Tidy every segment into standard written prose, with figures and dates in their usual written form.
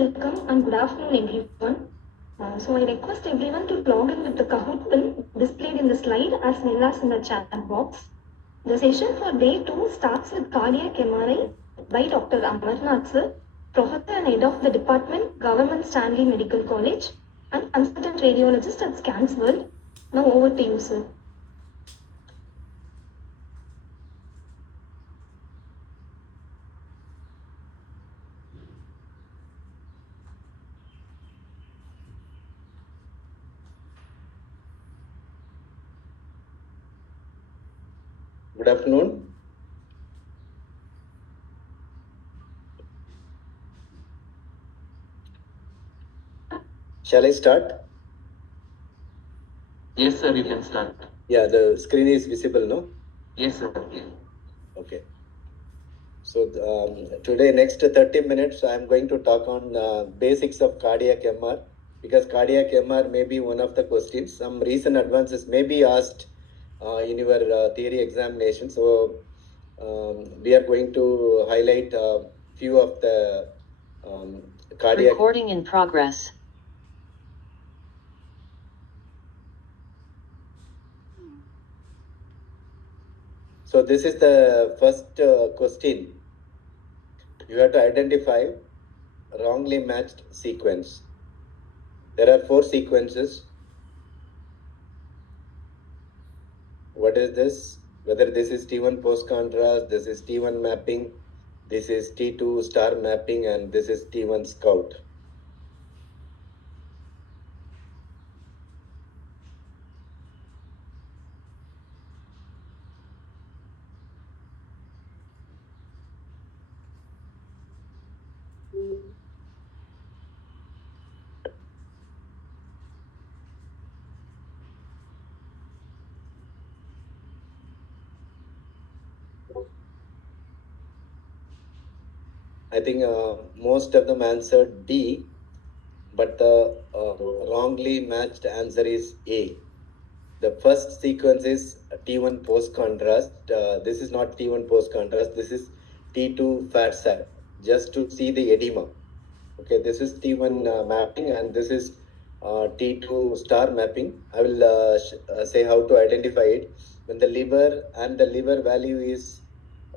welcome and good afternoon everyone. So I request everyone to log in with the Kahoot pin displayed in the slide as well as in the chat box. The session for day 2 starts with cardiac MRI by Dr. Amarnath sir, Professor and Head of the Department, Government Stanley Medical College and Consultant Radiologist at Scans World. Now over to you sir. Good afternoon. Shall I start? Yes, sir, you can start. Yeah, the screen is visible, no? Yes, sir. Okay. So today, next 30 minutes, I am going to talk on basics of cardiac MR, because cardiac MR may be one of the questions. Some recent advances may be asked in your theory examination. So we are going to highlight a few of the cardiac. Recording in progress. So this is the first question. You have to identify wrongly matched sequence. There are 4 sequences. What is this? Whether this is T1 post contrast, this is T1 mapping, this is T2 star mapping, and this is T1 scout. I think most of them answered D, but the wrongly matched answer is A. The first sequence is T1 post contrast. This is not T1 post contrast. This is T2 fat sat, just to see the edema. Okay, this is T1 mapping, and this is T2 star mapping. I will say how to identify it. When the liver and the liver value is,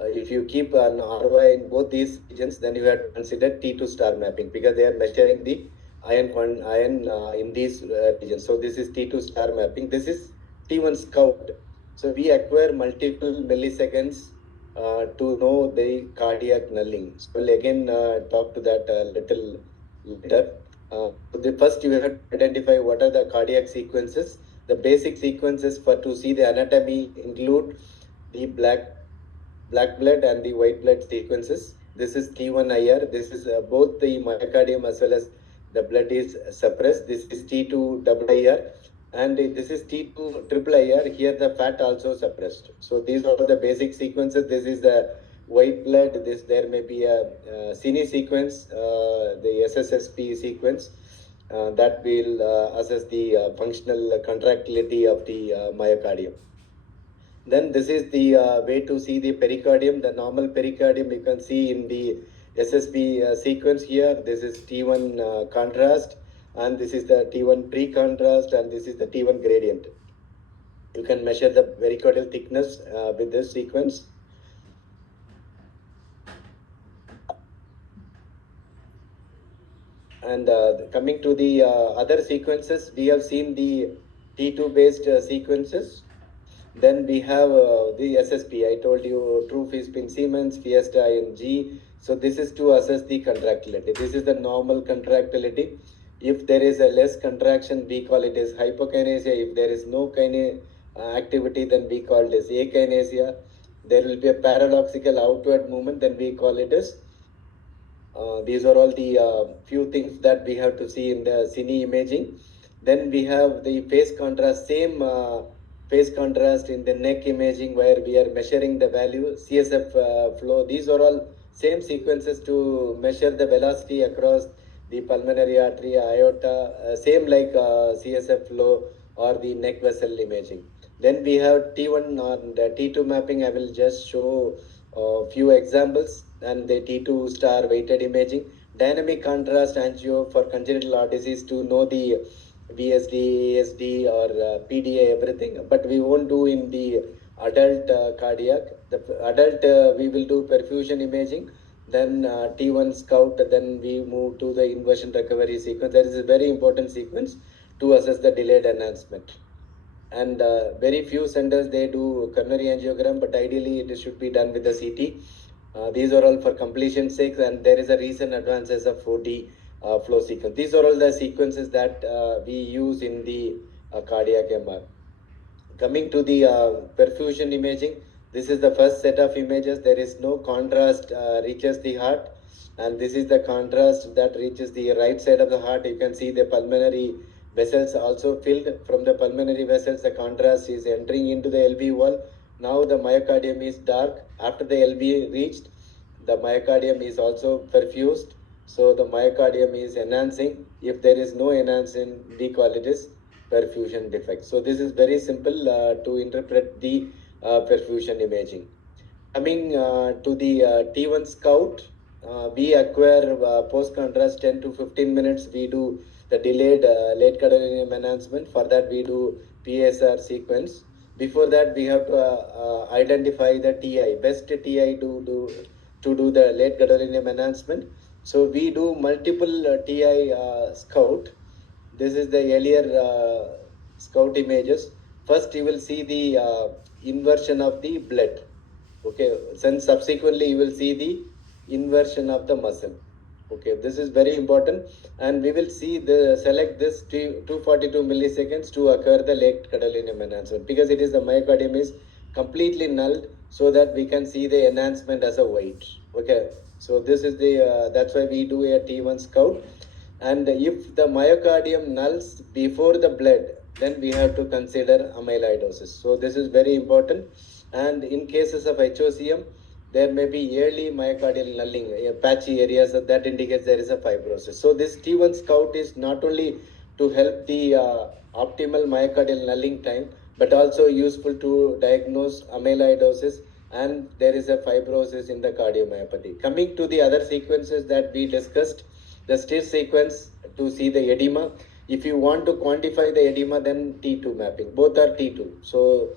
if you keep an ROI in both these regions, then you have to consider T2 star mapping, because they are measuring the iron in these regions. So this is T2 star mapping. This is T1 scout. So we acquire multiple milliseconds to know the cardiac nulling. So we'll again talk to that a little later. First you have to identify what are the cardiac sequences. The basic sequences for to see the anatomy include the black blood and the white blood sequences. This is T1 IR. This is both the myocardium as well as the blood is suppressed. This is T2 double IR, and this is T2 triple IR. Here the fat also suppressed. So these are the basic sequences. This is the white blood. There may be a Cine sequence, the SSSP sequence. That will assess the functional contractility of the myocardium. Then this is the way to see the pericardium. The normal pericardium you can see in the SSP sequence here. This is T1 contrast, and this is the T1 pre-contrast, and this is the T1 gradient. You can measure the pericardial thickness with this sequence. And coming to the other sequences, we have seen the T2 based sequences. Then we have the SSP. I told you true phase spin Siemens, Fiesta ING. So this is to assess the contractility. This is the normal contractility. If there is a less contraction, we call it as hypokinesia. If there is no activity, then we call it as akinesia. There will be a paradoxical outward movement, then we call it as these are all the few things that we have to see in the Cine imaging. Then we have the phase contrast, same phase contrast in the neck imaging, where we are measuring the value, CSF flow. These are all same sequences to measure the velocity across the pulmonary artery, aorta, same like CSF flow or the neck vessel imaging. Then we have T1 and T2 mapping. I will just show a few examples, and the T2 star weighted imaging. dynamic contrast angio for congenital heart disease to know the VSD, ASD, or PDA, everything. But we won't do in the adult cardiac. The adult we will do perfusion imaging, then T1 scout, then we move to the inversion recovery sequence. That is a very important sequence to assess the delayed enhancement. And very few centers they do coronary angiogram, but ideally it should be done with the CT. These are all for completion sake, and there is a recent advances of 4D flow sequence. These are all the sequences that we use in the cardiac MR. Coming to the perfusion imaging, this is the first set of images. There is no contrast reaches the heart, and this is the contrast that reaches the right side of the heart. You can see the pulmonary vessels also filled. From the pulmonary vessels, the contrast is entering into the LV wall. Now the myocardium is dark. After the LV reached, the myocardium is also perfused. So the myocardium is enhancing. If there is no enhancing, we call it as perfusion defect. So this is very simple to interpret the perfusion imaging. Coming to the T1 scout, we acquire post contrast 10 to 15 minutes. We do the delayed late gadolinium enhancement. For that, we do PSR sequence. Before that, we have to identify the TI, best TI to do the late gadolinium enhancement. So we do multiple TI scout. This is the earlier scout images. First, you will see the inversion of the blood. Okay, then subsequently you will see the inversion of the muscle. Okay, this is very important, and we will see the select this 242 milliseconds to occur the late gadolinium enhancement, because it is the myocardium is completely nulled, so that we can see the enhancement as a white. Okay, so this is the that's why we do a T1 scout. And if the myocardium nulls before the blood, then we have to consider amyloidosis. So this is very important. And in cases of HOCM, there may be early myocardial nulling, patchy areas that indicates there is a fibrosis. So this T1 scout is not only to help the optimal myocardial nulling time, but also useful to diagnose amyloidosis, and there is a fibrosis in the cardiomyopathy. Coming to the other sequences that we discussed, the stage sequence to see the edema. If you want to quantify the edema, then T2 mapping. Both are T2. So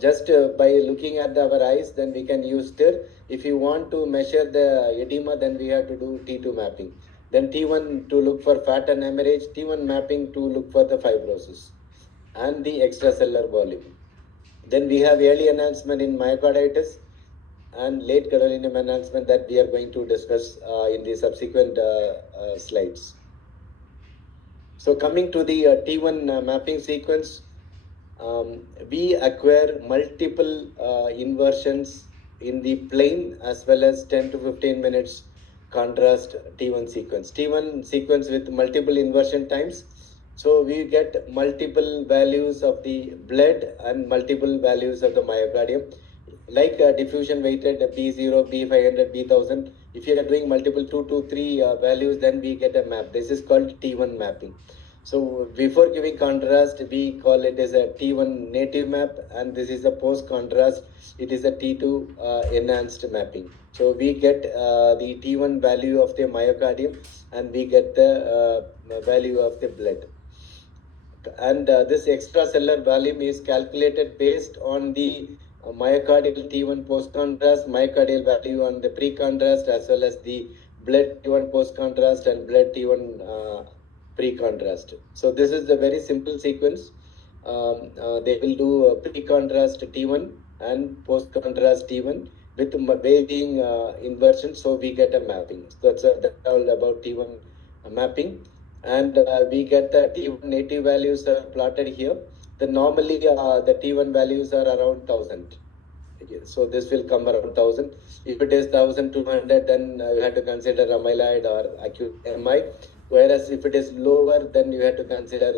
just by looking at our eyes, then we can use stir. If you want to measure the edema, then we have to do T2 mapping. Then T1 to look for fat and hemorrhage, T1 mapping to look for the fibrosis and the extracellular volume. Then we have early enhancement in myocarditis and late gadolinium enhancement that we are going to discuss in the subsequent slides. So coming to the T1 mapping sequence, we acquire multiple inversions in the plane as well as 10 to 15 minutes contrast T1 sequence. T1 sequence with multiple inversion times. So we get multiple values of the blood and multiple values of the myocardium, like diffusion weighted B0, B500, B1000. If you are doing multiple 2 to 3 values, then we get a map. This is called T1 mapping. So before giving contrast, we call it as a T1 native map, and this is a post contrast. It is a T2 enhanced mapping. So we get the T1 value of the myocardium, and we get the value of the blood. And this extracellular volume is calculated based on the myocardial T1 post contrast, myocardial value on the pre contrast, as well as the blood T1 post contrast and blood T1 pre contrast. So this is the very simple sequence. They will do pre contrast T1 and post contrast T1 with varying inversion, so we get a mapping. So that's all about T1 mapping. And we get the T1 native values plotted here. The normally the T1 values are around 1000. So this will come around 1000. If it is 1200, then you have to consider amyloid or acute MI. Whereas if it is lower, then you have to consider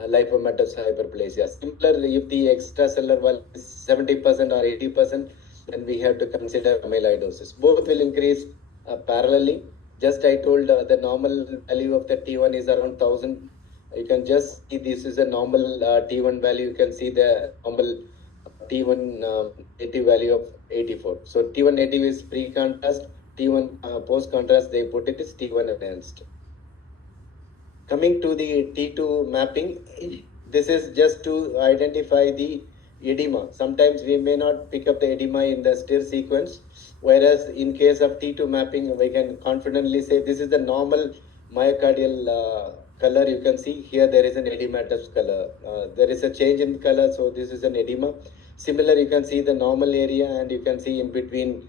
lipomatous hyperplasia. Similar, if the extracellular value is 70% or 80%, then we have to consider amyloidosis. Both will increase parallelly. Just I told the normal value of the T1 is around 1000. You can just see this is a normal T1 value. You can see the normal T1 native value of 84. So T1 native is pre-contrast, T1 post contrast, they put it is T1 enhanced. Coming to the T2 mapping, this is just to identify the edema. Sometimes we may not pick up the edema in the stir sequence, whereas in case of T2 mapping, we can confidently say this is the normal myocardial color. You can see here there is an edematous color. There is a change in color, so this is an edema. Similar, you can see the normal area, and you can see in between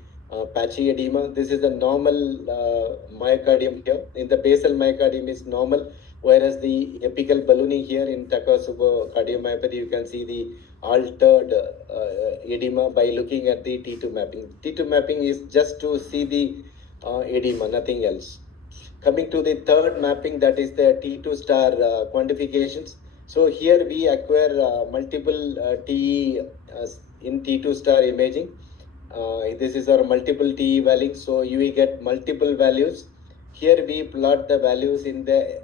patchy edema. This is the normal myocardium here. In the basal myocardium is normal, whereas the apical ballooning here in Takotsubo cardiomyopathy, you can see the altered edema by looking at the T2 mapping. T2 mapping is just to see the edema, nothing else. Coming to the third mapping, that is the T2 star quantifications. So here we acquire multiple TE in T2 star imaging. This is our multiple TE values. So you will get multiple values. Here we plot the values in the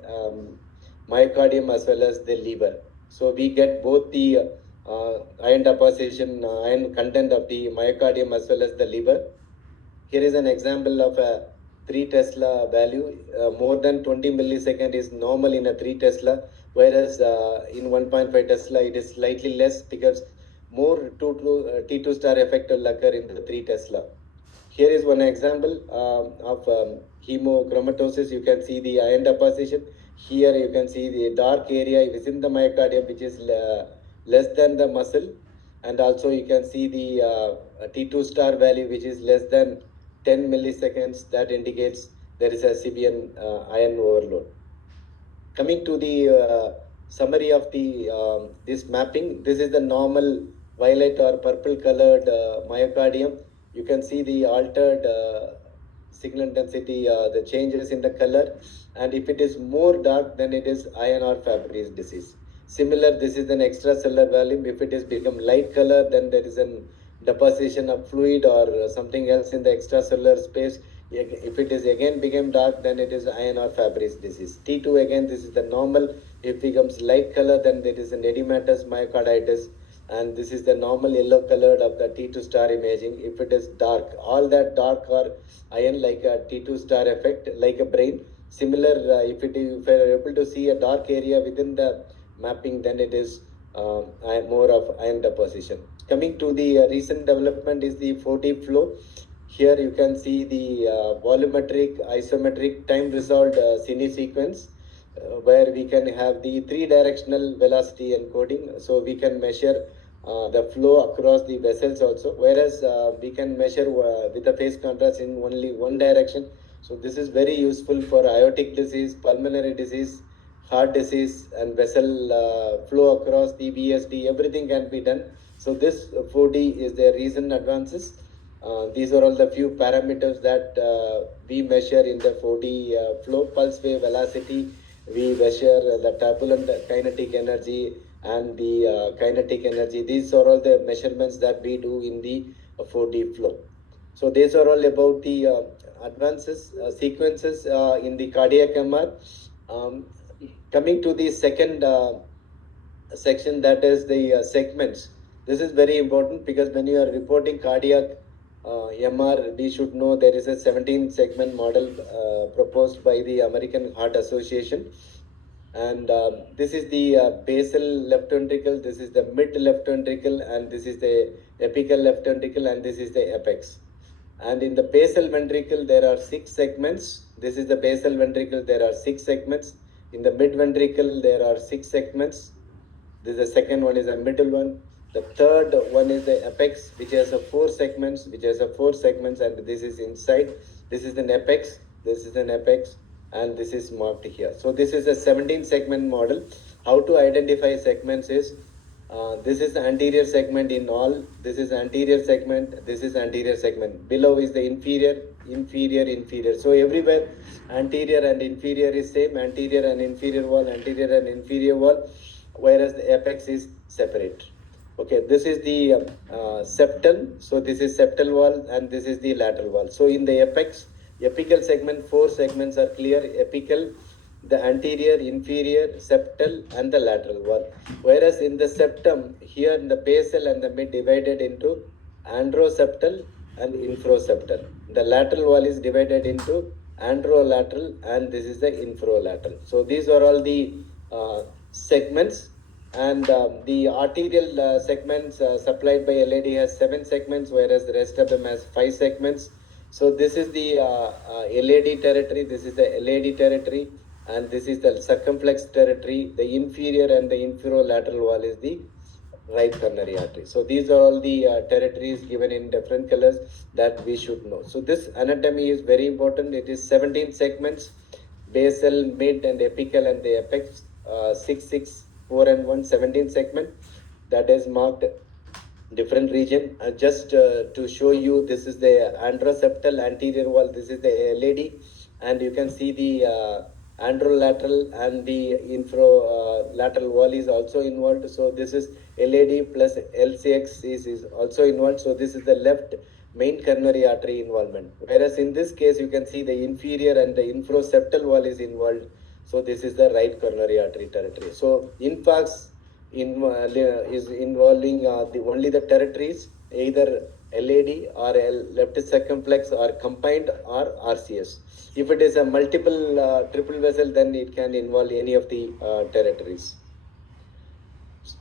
myocardium as well as the liver. So we get both the iron deposition, iron content of the myocardium as well as the liver. Here is an example of a 3 Tesla value. More than 20 millisecond is normal in a 3 Tesla, whereas in 1.5 Tesla it is slightly less because more T2 star effect will occur in the 3 Tesla. Here is one example of hemochromatosis. You can see the iron deposition. Here you can see the dark area within the myocardium, which is less than the muscle. And also you can see the T2 star value, which is less than 10 milliseconds. That indicates there is a severe iron overload. Coming to the summary of the this mapping, this is the normal violet or purple colored myocardium. You can see the altered signal density, the changes in the color, and if it is more dark, then it is iron or Fabry's disease. Similar, this is an extracellular volume. If it is become light color, then there is an deposition of fluid or something else in the extracellular space. If it is again become dark, then it is iron or Fabry's disease. T2 again, this is the normal. If it becomes light color, then there is an edematous myocarditis, and this is the normal yellow colored of the T2 star imaging. If it is dark, all that dark are iron, like a T2 star effect, like a brain. Similar, if you are able to see a dark area within the mapping, then it is more of iron deposition. Coming to the recent development is the 4D flow. Here you can see the volumetric, isometric, time resolved cine sequence, where we can have the 3-directional velocity encoding. So we can measure the flow across the vessels also, whereas we can measure with the phase contrast in only one direction. So this is very useful for aortic disease, pulmonary disease, heart disease, and vessel flow across the VSD. Everything can be done. So this 4D is the recent advances. These are all the few parameters that we measure in the 4D flow. Pulse wave velocity, we measure the turbulent kinetic energy and the kinetic energy. These are all the measurements that we do in the 4D flow. So these are all about the advances, sequences in the cardiac MR. Coming to the second section, that is the segments. This is very important because when you are reporting cardiac MR, we should know there is a 17 segment model proposed by the American Heart Association. And this is the basal left ventricle, this is the mid left ventricle, and this is the apical left ventricle, and this is the apex. And in the basal ventricle, there are 6 segments. This is the basal ventricle, there are 6 segments. In the mid ventricle, there are 6 segments. This is the second one, is a middle one. The third one is the apex, which has 4 segments, and this is inside. This is an apex, this is an apex, and this is marked here. So this is a 17 segment model. How to identify segments is, this is the anterior segment in all, this is anterior segment, this is anterior segment. Below is the inferior, inferior, inferior. So everywhere anterior and inferior is same, anterior and inferior wall, anterior and inferior wall, whereas the apex is separate. Okay, this is the septal. So this is septal wall and this is the lateral wall. So in the apex, apical segment, 4 segments are clear. Apical, the anterior, inferior, septal, and the lateral wall. Whereas in the septum, here in the basal and the mid divided into androseptal and infroseptal. the lateral wall is divided into anterolateral and this is the infrolateral. So these are all the segments, and the arterial segments supplied by LAD has 7 segments, whereas the rest of them has 5 segments. So this is the LAD territory, this is the LAD territory, and this is the circumflex territory. The inferior and the infrolateral wall is the right coronary artery. So these are all the territories given in different colors that we should know. So this anatomy is very important. It is 17 segments, basal, mid and apical and the apex, 6, 6, 4 and 1, 17 segment that is marked different region. Just to show you, this is the androseptal anterior wall, this is the LAD, and you can see the anterolateral and the infrolateral wall is also involved. So this is LAD plus LCX is also involved. So this is the left main coronary artery involvement. Whereas in this case, you can see the inferior and the infroseptal wall is involved. So this is the right coronary artery territory. So infarcts is involving only the territories, either LAD or left circumflex or combined or RCS. If it is a multiple triple vessel, then it can involve any of the territories.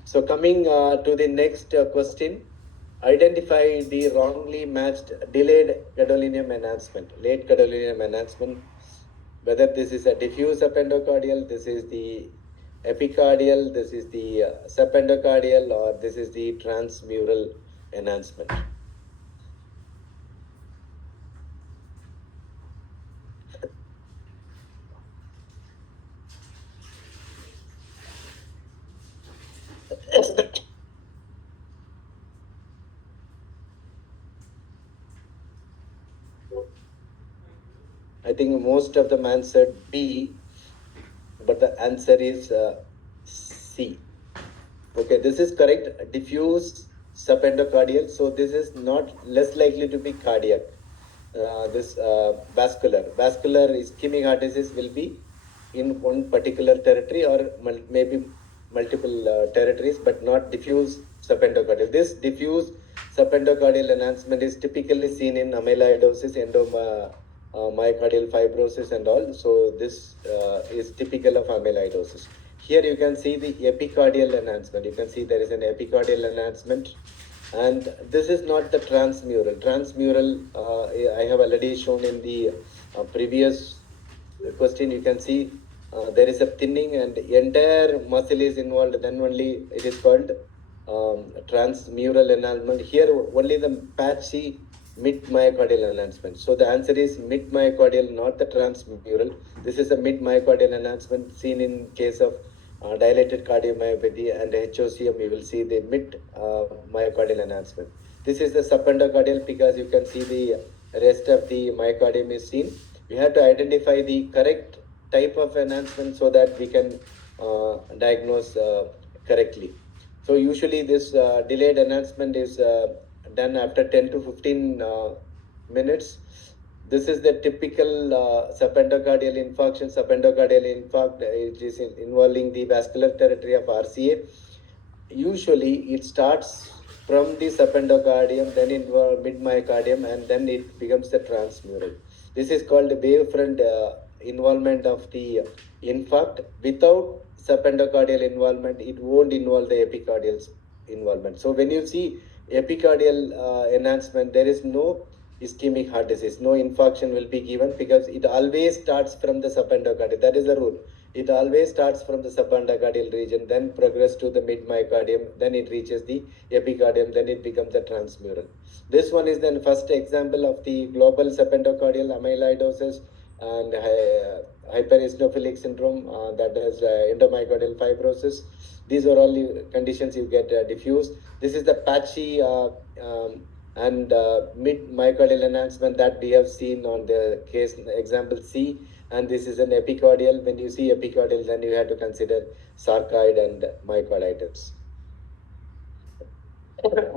So coming to the next question, identify the wrongly matched delayed gadolinium enhancement, late gadolinium enhancement, whether this is a diffuse subendocardial, this is the epicardial, this is the subendocardial, or this is the transmural enhancement. I think most of them answered B, but the answer is C. Okay, this is correct. Diffuse subendocardial. So this is not less likely to be cardiac. This vascular ischemic heart disease will be in one particular territory or maybe multiple territories, but not diffuse subendocardial. This diffuse subendocardial enhancement is typically seen in amyloidosis, myocardial fibrosis and all. So this is typical of amyloidosis. Here you can see the epicardial enhancement. You can see there is an epicardial enhancement, and this is not the transmural. Transmural I have already shown in the previous question. You can see there is a thinning and the entire muscle is involved, then only it is called transmural enhancement. Here only the patchy mid myocardial enhancement. So the answer is mid myocardial, not the transmural. This is a mid myocardial enhancement seen in case of dilated cardiomyopathy and HOCM. You will see the mid myocardial enhancement. This is the subendocardial because you can see the rest of the myocardium is seen. We have to identify the correct type of enhancement so that we can diagnose correctly. So usually this delayed enhancement is done after 10 to 15 minutes. This is the typical subendocardial infarction. Subendocardial infarct, it is involving the vascular territory of RCA. Usually it starts from the subendocardium, then involve mid myocardium, and then it becomes the transmural. This is called wavefront involvement of the infarct. Without subendocardial involvement, it won't involve the epicardial involvement. So when you see epicardial enhancement, there is no ischemic heart disease. No infarction will be given because it always starts from the subendocardium. That is the rule. It always starts from the subendocardial region, then progress to the mid myocardium, then it reaches the epicardium, then it becomes the transmural. This one is the first example of the global subendocardial amyloidosis and hypereosinophilic syndrome, that is endomyocardial fibrosis. These are all the conditions you get diffuse. This is the patchy and mid myocardial enhancement that we have seen on the case example C, and this is an epicardial. When you see epicardial, then you have to consider sarcoid and myocarditis.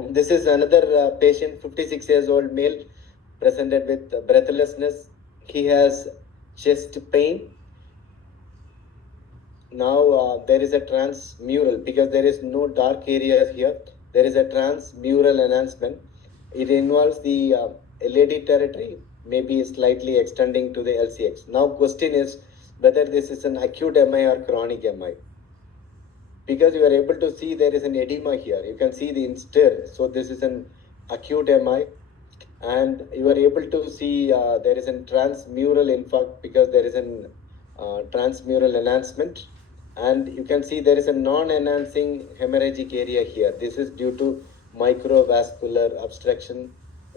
This is another patient, 56 years old male, presented with breathlessness. He has chest pain. Now there is a transmural because there is no dark areas here. There is a transmural enhancement. It involves the LAD territory maybe slightly extending to the LCX. Now question is whether this is an acute MI or chronic MI. Because you are able to see there is an edema here. You can see the stir. So this is an acute MI. And you are able to see there is a transmural infarct because there is an transmural enhancement. And you can see there is a non-enhancing hemorrhagic area here. This is due to microvascular obstruction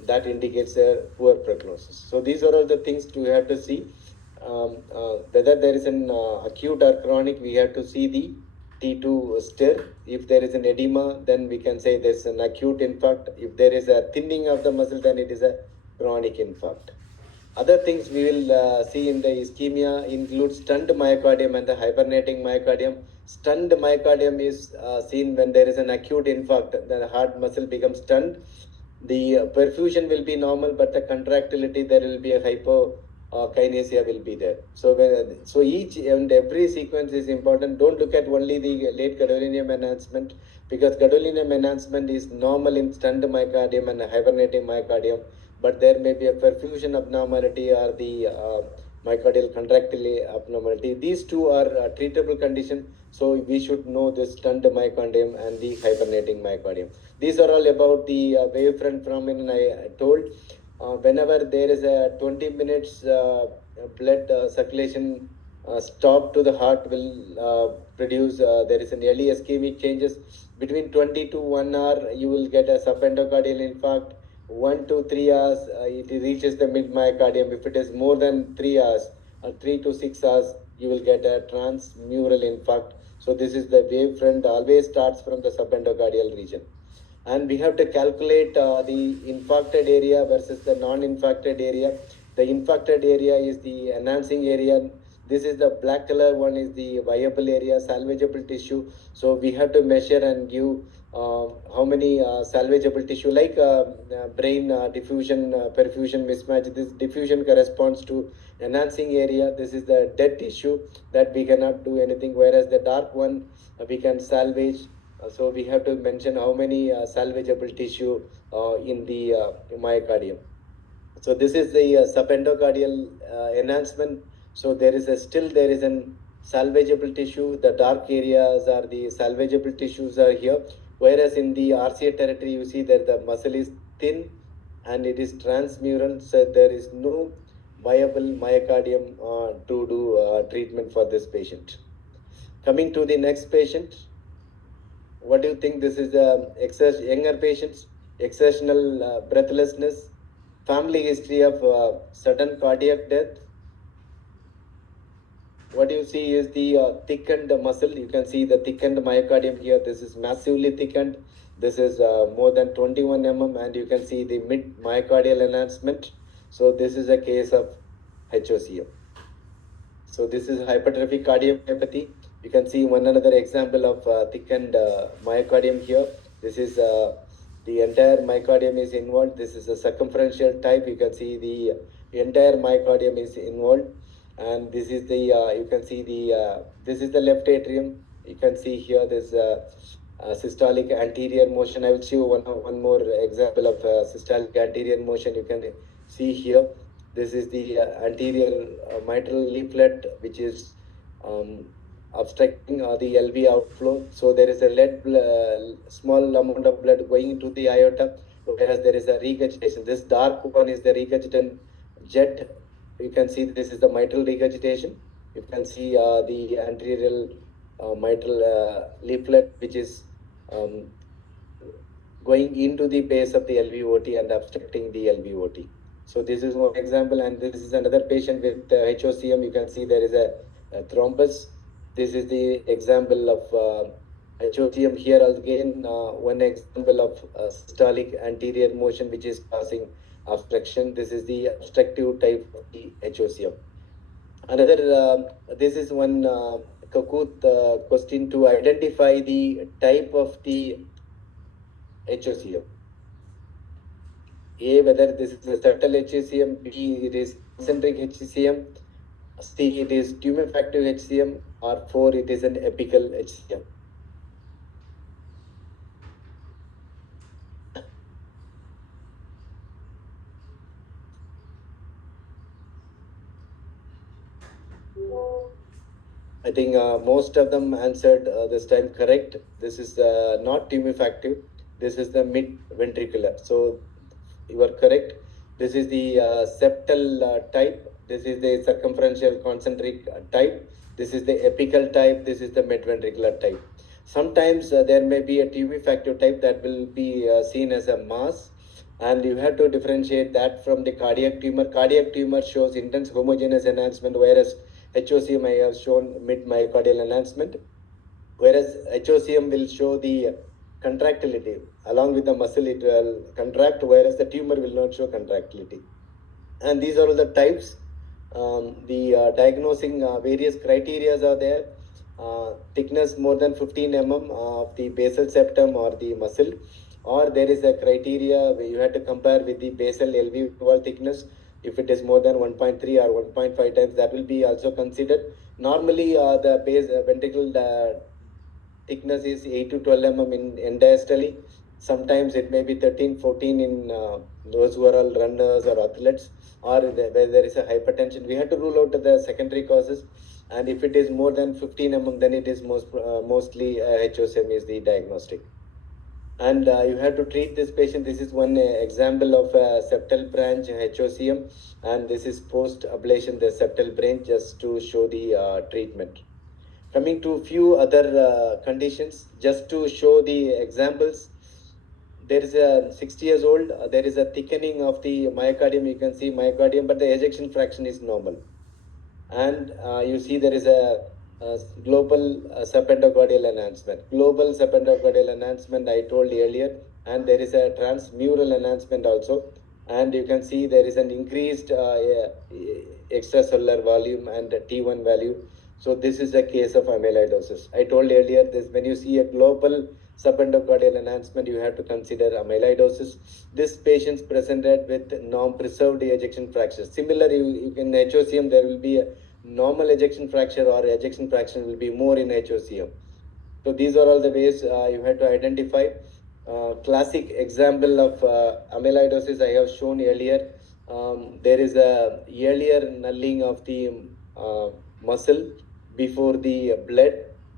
that indicates a poor prognosis. So these are all the things we have to see. Whether there is an acute or chronic, we have to see the T2 stir. If there is an edema, then we can say there's an acute infarct. If there is a thinning of the muscle, then it is a chronic infarct. Other things we will see in the ischemia include stunned myocardium and the hibernating myocardium. Stunned myocardium is seen when there is an acute infarct, the heart muscle becomes stunned. The perfusion will be normal, but the contractility, there will be a hypokinesia will be there. So each and every sequence is important. Don't look at only the late gadolinium enhancement, because gadolinium enhancement is normal in stunned myocardium and hibernating myocardium, but there may be a perfusion abnormality or the myocardial contractile abnormality. These two are treatable condition. So we should know the stunned myocardium and the hibernating myocardium. These are all about the wavefront phenomenon I told. Whenever there is a 20 minutes blood circulation stop to the heart will produce, there is an early ischemic changes. Between 20 to 1 hour, you will get a subendocardial infarct. 1 to 3 hours, it reaches the mid myocardium. If it is more than 3 hours, 3 to 6 hours, you will get a transmural infarct. So this is the wavefront, always starts from the subendocardial region. And we have to calculate the infarcted area versus the non-infarcted area. The infarcted area is the enhancing area. This is the black color one is the viable area, salvageable tissue. So we have to measure and give how many salvageable tissue, like brain diffusion, perfusion mismatch. This diffusion corresponds to enhancing area. This is the dead tissue that we cannot do anything, whereas the dark one we can salvage. So we have to mention how many salvageable tissue in the myocardium. So this is the subendocardial enhancement. So there is an salvageable tissue. The dark areas are the salvageable tissues are here. Whereas in the RCA territory, you see that the muscle is thin and it is transmural. So there is no viable myocardium to do treatment for this patient. Coming to the next patient. What do you think? This is younger patients, exertional breathlessness, family history of sudden cardiac death. What you see is the thickened muscle. You can see the thickened myocardium here. This is massively thickened. This is more than 21 mm, and you can see the mid myocardial enhancement. So this is a case of HOCM. So this is hypertrophic cardiomyopathy. You can see one another example of thickened myocardium here. This is the entire myocardium is involved. This is a circumferential type. You can see the entire myocardium is involved, and this is the you can see the this is the left atrium. You can see here this systolic anterior motion. I will show one more example of systolic anterior motion. You can see here. This is the anterior mitral leaflet, which is obstructing the LV outflow. So there is a small amount of blood going into the aorta, whereas there is a regurgitation. This dark one is the regurgitant jet. You can see this is the mitral regurgitation. You can see the anterior mitral leaflet, which is going into the base of the LVOT and obstructing the LVOT. So this is one example, and this is another patient with HOCM. You can see there is a thrombus. This is the example of HOCM. Here again, one example of systolic anterior motion, which is causing obstruction. This is the obstructive type of the HOCM. Another, this is one Kahoot question to identify the type of the HOCM. A, whether this is a subtle HCM, B, it is concentric HCM, C, it is tumefactive HCM, or 4, it is an apical HCM. I think most of them answered this time correct. This is not tumefactive. This is the mid ventricular. So you are correct. This is the septal type. This is the circumferential concentric type. This is the apical type. This is the mid ventricular type. Sometimes there may be a tumefactive type that will be seen as a mass, and you have to differentiate that from the cardiac tumor. Cardiac tumor shows intense homogeneous enhancement, whereas HOCM I have shown mid myocardial enhancement, whereas HOCM will show the contractility along with the muscle. It will contract, whereas the tumor will not show contractility. And these are all the types. The diagnosing various criteria are there. Thickness more than 15 mm of the basal septum or the muscle, or there is a criteria where you have to compare with the basal LV wall thickness. If it is more than 1.3 or 1.5 times, that will be also considered. Normally, the base ventricle thickness is 8 to 12 mm in diastole. Sometimes it may be 13, 14 in those who are all runners or athletes, or where there is a hypertension. We have to rule out the secondary causes. And if it is more than 15 mm, then it is mostly HOCM is the diagnostic. And you have to treat this patient. This is one example of septal branch HOCM, and this is post ablation the septal branch, just to show the treatment. Coming to few other conditions, just to show the examples. There is a 60 years old, there is a thickening of the myocardium. You can see myocardium, but the ejection fraction is normal. And you see there is a global subendocardial enhancement. Global subendocardial enhancement I told earlier, and there is a transmural enhancement also. And you can see there is an increased extracellular volume and T1 value. So this is a case of amyloidosis. I told earlier this, when you see a global subendocardial enhancement, you have to consider amyloidosis. This patients presented with non-preserved ejection fraction. Similarly, in HOCM, there will be a normal ejection fraction, or ejection fraction will be more in HOCM. So these are all the ways you have to identify. Classic example of amyloidosis I have shown earlier. There is a earlier nulling of the muscle before the blood.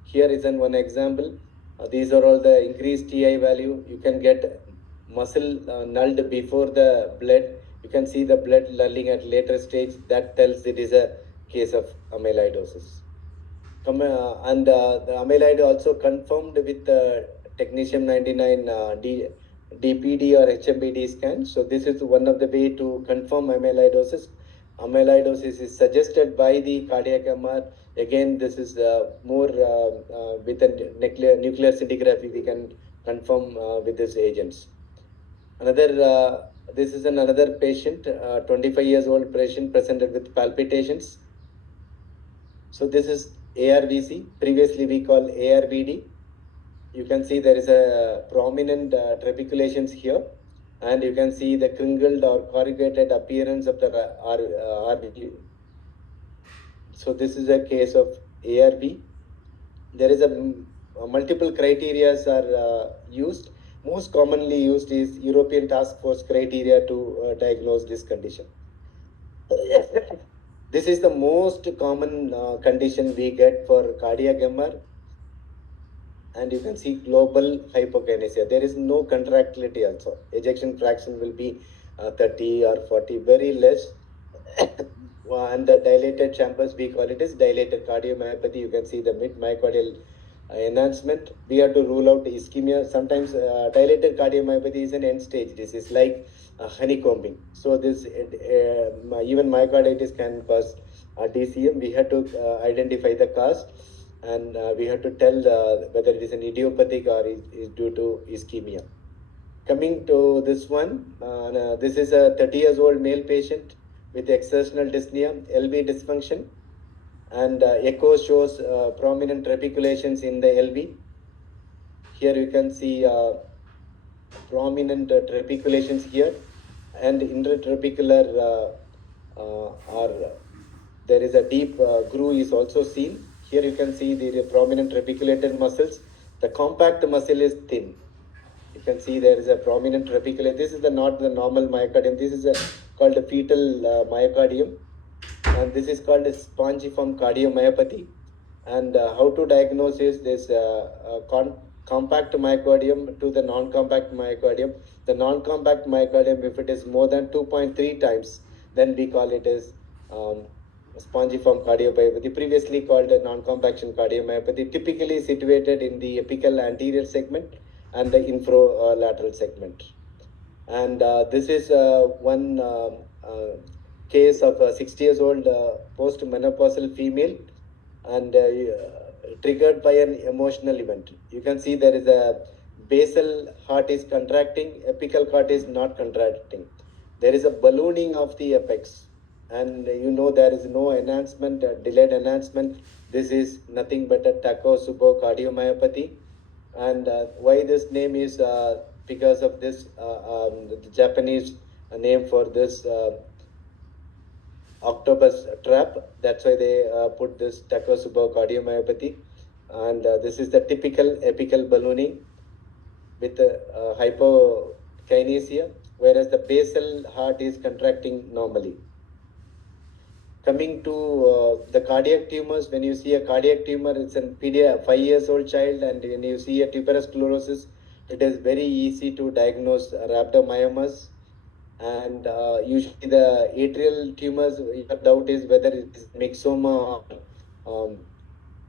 Here is one example. These are all the increased TI value. You can get muscle nulled before the blood. You can see the blood nulling at later stage. That tells it is a case of amyloidosis. And the amyloid also confirmed with technetium 99 DPD or HMBD scan. So this is one of the way to confirm amyloidosis. Amyloidosis is suggested by the cardiac MR. Again, this is more with a nuclear scintigraphy we can confirm with these agents. This is another patient, 25 years old patient presented with palpitations. So this is ARVC. Previously we call ARVD. You can see there is a prominent trabeculations here, and you can see the crinkled or corrugated appearance of the RVD. So this is a case of ARV. There is a multiple criteria are used. Most commonly used is European Task Force criteria to diagnose this condition. This is the most common condition we get for cardiac MR. And you can see global hypokinesia. There is no contractility also. Ejection fraction will be 30 or 40, very less. And the dilated chambers, we call it as dilated cardiomyopathy. You can see the mid myocardial enhancement. We have to rule out ischemia. Sometimes dilated cardiomyopathy is an end stage. This is like honeycombing. So this even myocarditis can cause DCM. We have to identify the cause, and we have to tell whether it is an idiopathic or is due to ischemia. Coming to this one, this is a 30 years old male patient with exertional dyspnea, LV dysfunction, and echo shows prominent trabeculations in the LV. Here you can see prominent trabeculations here, and intertrabecular or there is a deep groove is also seen. Here you can see the prominent trabeculated muscles. The compact muscle is thin. You can see there is a prominent trabeculate. This is not the normal myocardium. This is called a fetal myocardium, and this is called a spongiform cardiomyopathy. And how to diagnose is this compact myocardium to the non-compact myocardium. The non-compact myocardium, if it is more than 2.3 times, then we call it as spongiform cardiomyopathy, previously called a non-compaction cardiomyopathy, typically situated in the apical anterior segment and the infralateral segment. And this is one case of a 60 years old post-menopausal female, and triggered by an emotional event. You can see there is a basal heart is contracting, apical heart is not contracting. There is a ballooning of the apex, and there is no enhancement, delayed enhancement. This is nothing but a Takotsubo cardiomyopathy. And why this name is because of this the Japanese name for this octopus trap. That's why they put this Takotsubo cardiomyopathy. And this is the typical apical ballooning with hypokinesia, whereas the basal heart is contracting normally. Coming to the cardiac tumors, when you see a cardiac tumor, it's a 5 years old child, and when you see a tuberous sclerosis, it is very easy to diagnose rhabdomyomas. And usually the atrial tumors, your doubt is whether it is myxoma or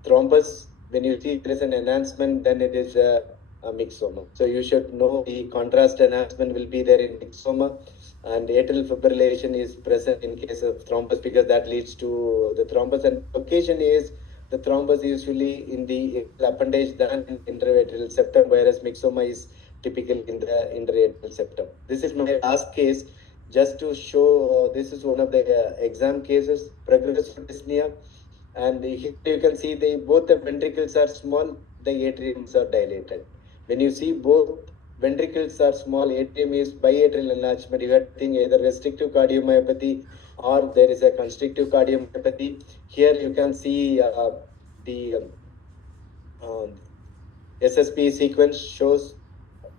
thrombus. When you see there is an enhancement, then it is a myxoma. So you should know the contrast enhancement will be there in myxoma, and atrial fibrillation is present in case of thrombus, because that leads to the thrombus. And occasion is the thrombus usually in the appendage than in interatrial septum, whereas myxoma is typical in the interatrial septum. This is my last case, just to show this is one of the exam cases, progressive dyspnea. And here you can see both the ventricles are small, the atriums are dilated. When you see both ventricles are small, atrium is biatrial enlargement, you have to think either restrictive cardiomyopathy or there is a constrictive cardiomyopathy. Here you can see the SSP sequence shows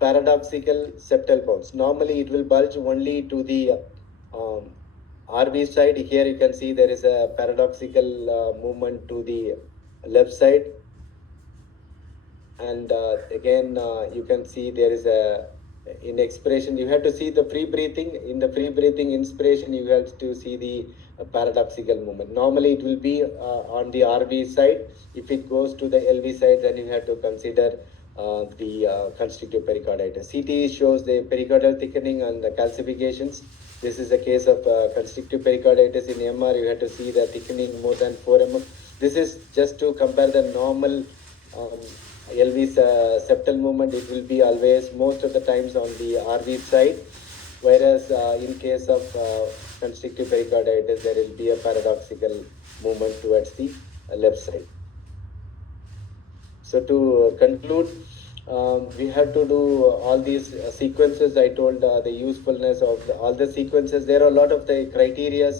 paradoxical septal bounce. Normally it will bulge only to the RV side. Here you can see there is a paradoxical movement to the left side. And again, you can see there is a, in expiration, you have to see the free breathing. In the free breathing inspiration, you have to see the paradoxical movement. Normally it will be on the RV side. If it goes to the LV side, then you have to consider the constrictive pericarditis. CT shows the pericardial thickening and the calcifications. This is a case of constrictive pericarditis. In MR, you have to see the thickening more than 4 mm. This is just to compare the normal LV septal movement. It will be always, most of the times, on the RV side, whereas in case of constrictive pericarditis, there will be a paradoxical movement towards the left side. So to conclude, we have to do all these sequences. I told the usefulness of all the sequences. There are a lot of the criteria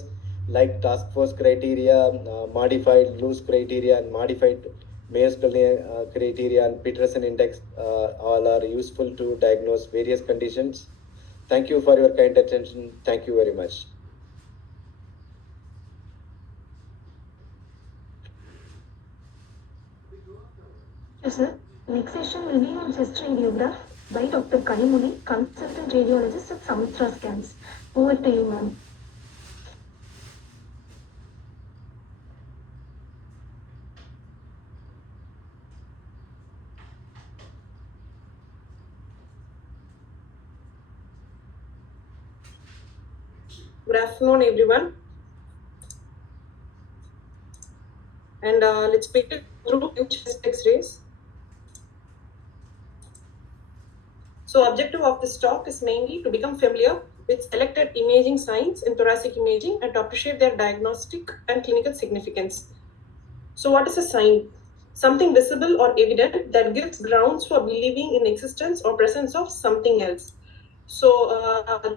like task force criteria, modified Lewis criteria, and modified Mayo-Scalene criteria, and Peterson index. All are useful to diagnose various conditions. Thank you for your kind attention. Thank you very much. Yes, sir. Next session will be on chest radiograph by Dr. Kanimuni, consultant radiologist at Samitra Scans. Over to you, ma'am. Good afternoon, everyone. And let's begin through chest X-rays. So, objective of this talk is mainly to become familiar with selected imaging signs in thoracic imaging and to appreciate their diagnostic and clinical significance. So, what is a sign? Something visible or evident that gives grounds for believing in existence or presence of something else. So,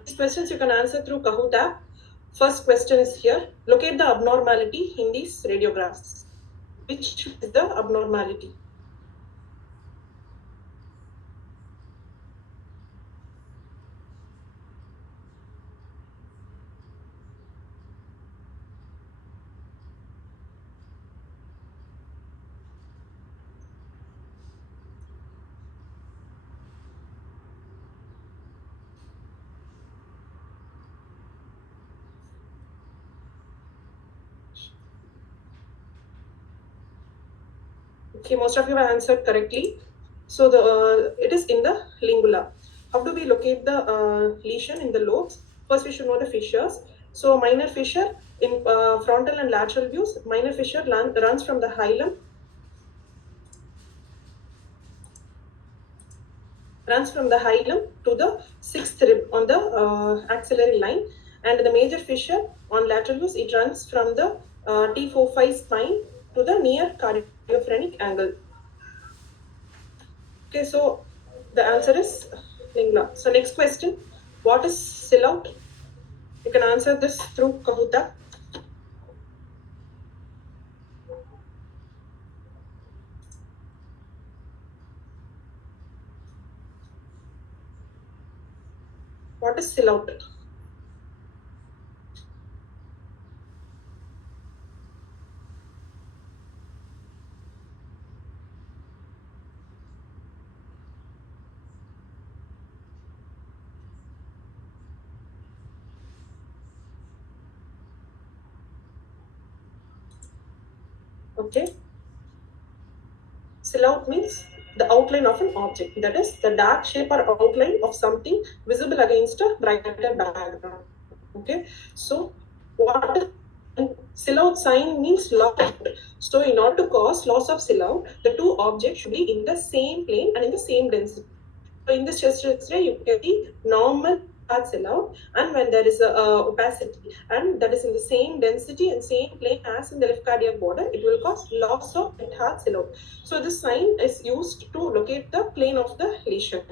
these questions you can answer through Kahoot app. First question is here. Locate the abnormality in these radiographs. Which is the abnormality? Okay, most of you have answered correctly. So it is in the lingula. How do we locate the lesion in the lobes? First, we should know the fissures. So minor fissure in frontal and lateral views. Minor fissure runs from the hilum to the sixth rib on the axillary line, and the major fissure on lateral views, it runs from the T45 spine to the near cardiophrenic angle. Okay, so the answer is lingua. So next question, what is silhouette? You can answer this through Kahoot!. What is silhouette? Okay, silhouette means the outline of an object, that is the dark shape or outline of something visible against a brighter background. Okay, so what is silhouette sign means loss. So in order to cause loss of silhouette, the two objects should be in the same plane and in the same density. So in this chest X-ray, you can see normal heart silhouette, and when there is a opacity and that is in the same density and same plane as in the left cardiac border, it will cause loss of right heart silhouette. So this sign is used to locate the plane of the lesion.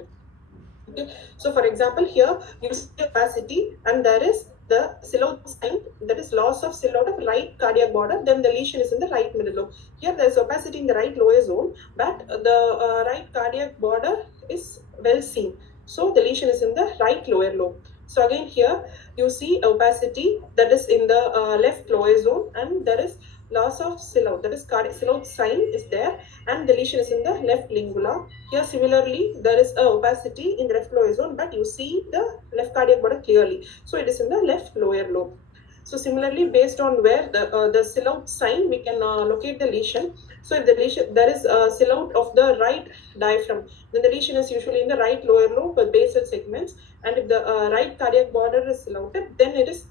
Okay. So for example, here you see opacity and there is the silhouette sign, that is loss of silhouette of right cardiac border, then the lesion is in the right middle lobe. Here there is opacity in the right lower zone, but the right cardiac border is well seen. So the lesion is in the right lower lobe. So again here you see opacity that is in the left lower zone, and there is loss of silhouette, that is cardiac silhouette sign is there, and the lesion is in the left lingula. Here similarly there is a opacity in the left lower zone, but you see the left cardiac border clearly. So it is in the left lower lobe. So similarly, based on where the silhouette sign, we can locate the lesion. So if the lesion, there is a silhouette of the right diaphragm, then the lesion is usually in the right lower lobe with basal segments. And if the right cardiac border is silhouetted, then it is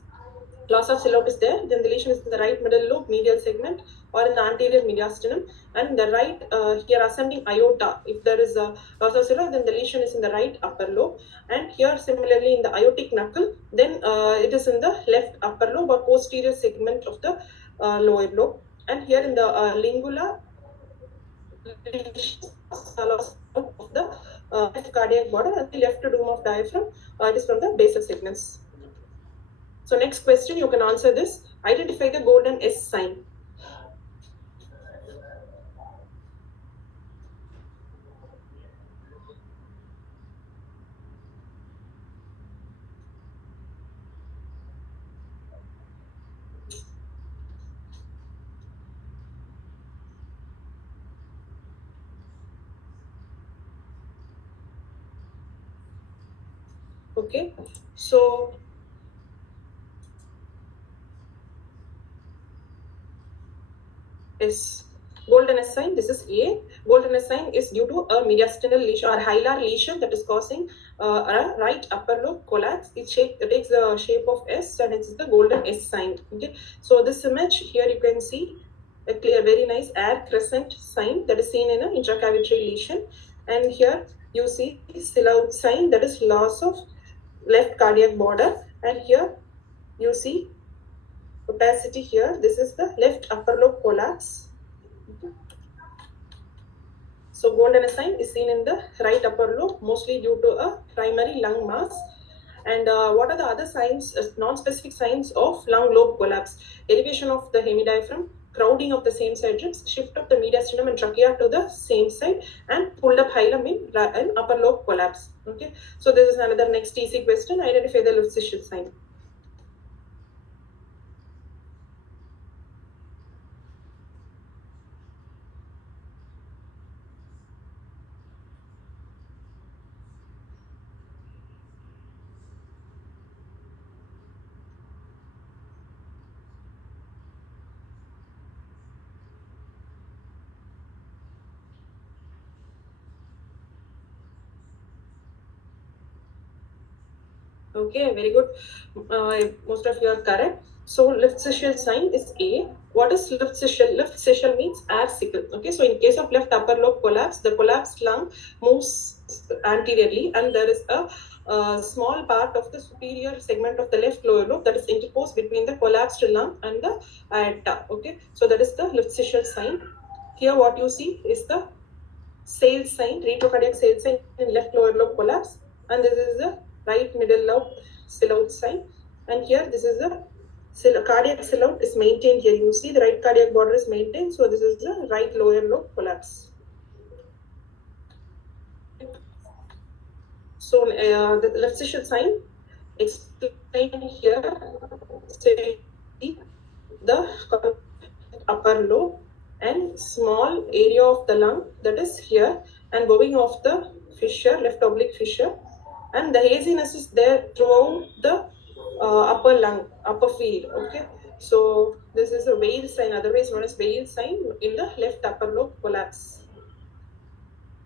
loss of silhouette is there, then the lesion is in the right middle lobe, medial segment, or in the anterior mediastinum, and the right here ascending aorta. If there is a loss of silhouette, then the lesion is in the right upper lobe, and here similarly in the aortic knuckle, then it is in the left upper lobe or posterior segment of the lower lobe, and here in the lingula, loss of the left cardiac border and the left dome of diaphragm. It is from the basal segments. So next question, you can answer this. Identify the golden S sign. Okay, so S. Golden S sign, this is A. Golden S sign is due to a mediastinal lesion or hilar lesion that is causing a right upper lobe collapse. It takes the shape of S, and it's the golden S sign. Okay, so this image here you can see a clear, very nice air crescent sign that is seen in an intracavitary lesion, and here you see silhouette sign, that is loss of left cardiac border, and here you see opacity here. This is the left upper lobe collapse. So golden sign is seen in the right upper lobe, mostly due to a primary lung mass. And what are the other signs, non-specific signs of lung lobe collapse? Elevation of the hemidiaphragm, crowding of the same side ribs, shift of the mediastinum and trachea to the same side, and pulled up hilum in upper lobe collapse. Okay, so this is another next easy question. Identify the Lufsich's sign. Okay, very good. Most of you are correct. So left sessile sign is A. What is left sessile? Left sessile means air sickle. Okay, so in case of left upper lobe collapse, the collapsed lung moves anteriorly, and there is a small part of the superior segment of the left lower lobe that is interposed between the collapsed lung and the aorta. Okay, so that is the left sessile sign. Here, what you see is the Sales sign, retrocardiac sales sign in left lower lobe collapse, and this is the right middle lobe sellout sign, and here this is the cardiac sellout is maintained here. You see the right cardiac border is maintained, so this is the right lower lobe collapse. So the left sessile sign explained here. Say the upper lobe and small area of the lung that is here, and bowing of the fissure, left oblique fissure, and the haziness is there throughout the upper lung, upper field. Okay, so this is a Weil sign, otherwise known as Weil sign in the left upper lobe collapse.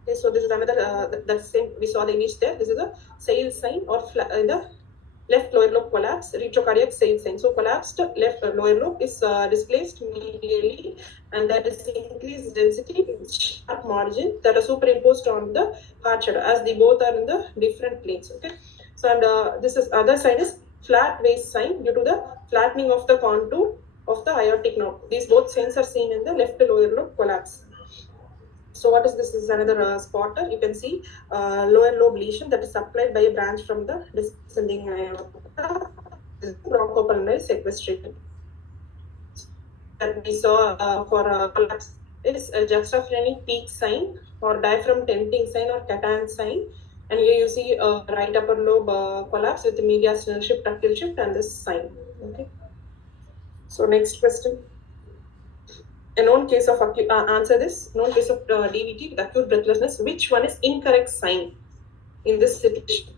Okay, so this is another the same, we saw the image there. This is a Sale sign or in the left lower lobe collapse, retrocardiac Sale sign. So collapsed left lower lobe is displaced medially, and that is increased density with sharp margin that are superimposed on the heart shadow, as they both are in the different planes. Okay, so and this is other sign is flat waist sign due to the flattening of the contour of the aortic nerve. These both signs are seen in the left lower lobe collapse. So what is this? This is another spotter. You can see lower lobe lesion that is supplied by a branch from the descending aorta. Bronchopulmonary sequestration that we saw for collapse is a juxtaphrenic peak sign or diaphragm tenting sign or Catan sign. And here you see right upper lobe collapse with the mediastinal shift, ductal shift, and this sign. Okay. So next question. A known case of answer this known case of DVT with acute breathlessness. Which one is incorrect sign in this situation?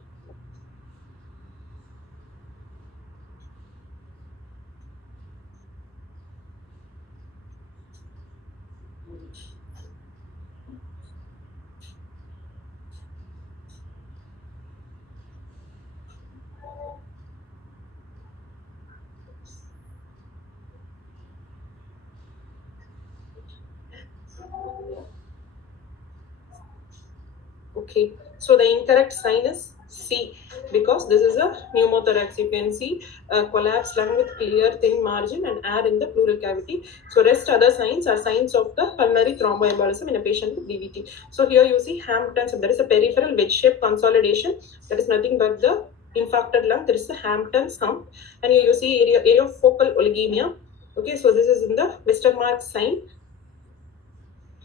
Okay, so the incorrect sign is C, because this is a pneumothorax. You can see a collapsed lung with clear thin margin and air in the pleural cavity. So rest other signs are signs of the pulmonary thromboembolism in a patient with DVT. So here you see Hampton's, there is a peripheral wedge-shaped consolidation that is nothing but the infarcted lung. There is a Hampton's hump, and here you see area of focal oligemia. Okay, so this is in the Westermarck sign,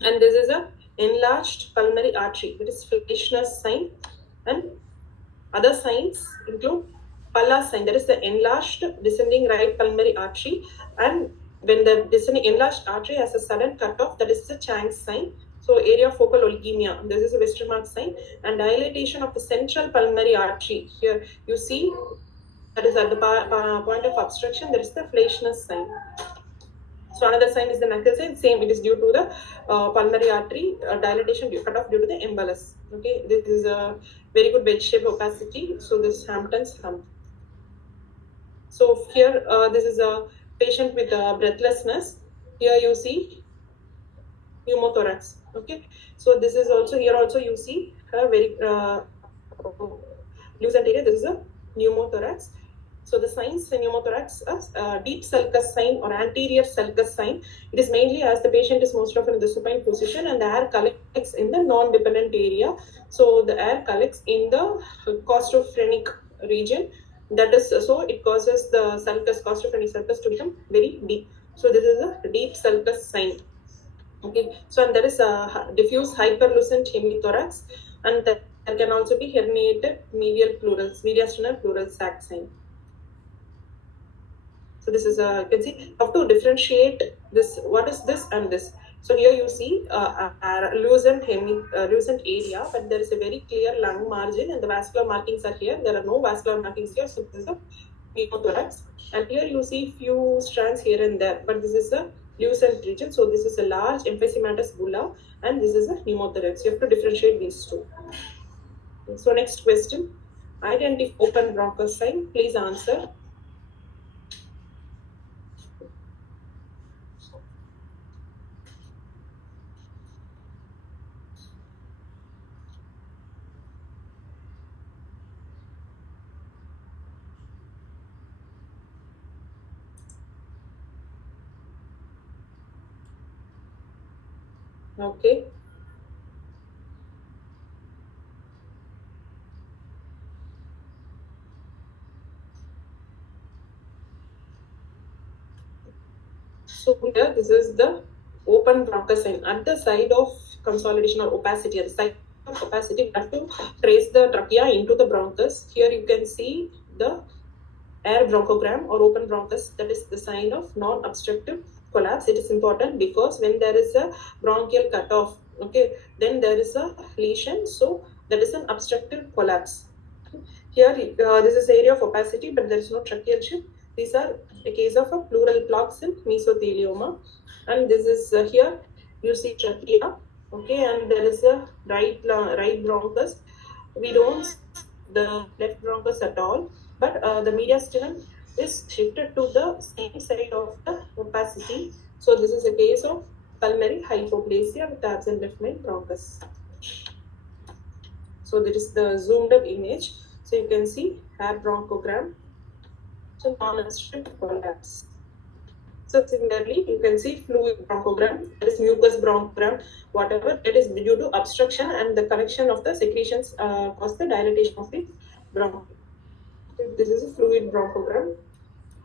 and this is a enlarged pulmonary artery, that is Fleischner's sign, and other signs include Palla sign, that is the enlarged descending right pulmonary artery, and when the descending enlarged artery has a sudden cutoff, that is the Chang's sign. So area of focal oligemia, this is a Westermarck sign, and dilatation of the central pulmonary artery. Here you see that is at the point of obstruction, there is the Fleischner's sign. So another sign is the Knuckle sign. Same, it is due to the pulmonary artery dilatation cut off due to the embolus. Okay, this is a very good wedge-shaped opacity. So this Hampton's hump. So here, this is a patient with breathlessness. Here you see pneumothorax. Okay, so this is also here. Also you see a very lucent area. This is a pneumothorax. So the signs in pneumothorax are deep sulcus sign or anterior sulcus sign. It is mainly as the patient is most often in the supine position and the air collects in the non-dependent area. So the air collects in the costophrenic region. That is, so it causes the sulcus, costophrenic sulcus to become very deep. So this is a deep sulcus sign. Okay, so and there is a diffuse hyperlucent hemithorax, and there can also be herniated medial pleurals, mediastinal pleural sac sign. So this is you can see how to differentiate this. What is this and this? So here you see lucent area, but there is a very clear lung margin, and the vascular markings are here. There are no vascular markings here, so this is a pneumothorax. And here you see few strands here and there, but this is a lucent region. So this is a large emphysematous bulla, and this is a pneumothorax. You have to differentiate these two. So next question. Identify open bronchus sign. Please answer. Okay. So here, this is the open bronchus sign. At the side of consolidation or opacity, at the side of opacity, we have to trace the trachea into the bronchus. Here you can see the air bronchogram or open bronchus, that is the sign of non-obstructive collapse. It is important because when there is a bronchial cutoff, okay, then there is a lesion, so that is an obstructive collapse. Here, this is area of opacity, but there is no tracheal shift. These are a case of a pleural plaques in mesothelioma, and this is here you see trachea, okay, and there is a right bronchus. We don't see the left bronchus at all, but the mediastinum is shifted to the same side of the opacity. So this is a case of pulmonary hypoplasia with absent left main bronchus. So this is the zoomed up image. So you can see air bronchogram. So non-obstructive collapse. So similarly, you can see fluid bronchogram, that is mucus bronchogram, whatever, it is due to obstruction and the collection of the secretions cause the dilatation of the bronchi. This is a fluid bronchogram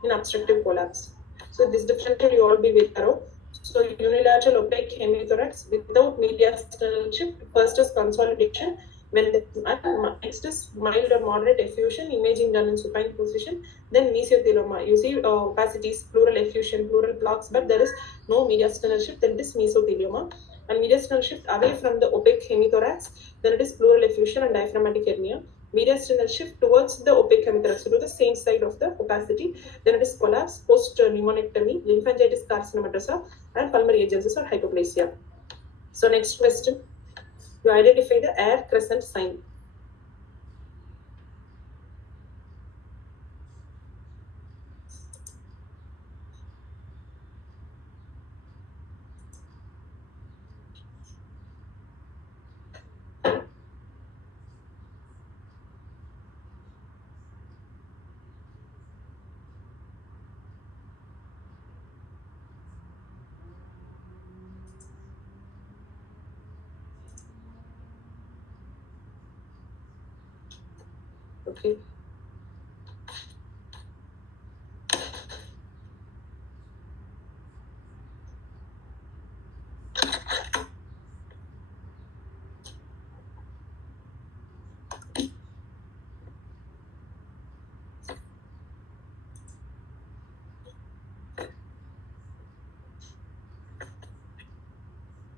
in obstructive collapse. So this differential you all be aware of. So unilateral opaque hemithorax without mediastinal shift. First is consolidation. When the next is mild or moderate effusion, imaging done in supine position. Then mesothelioma. You see opacities, pleural effusion, pleural plaques, but there is no mediastinal shift. Then it is mesothelioma. And mediastinal shift away from the opaque hemithorax. Then it is pleural effusion and diaphragmatic hernia. Mediastinal shift towards the opaque hemithorax, to the same side of the opacity. Then it is collapse, post pneumonectomy, lymphangitis carcinomatosa, and pulmonary agencies or hypoplasia. So next question, you identify the air crescent sign. Okay.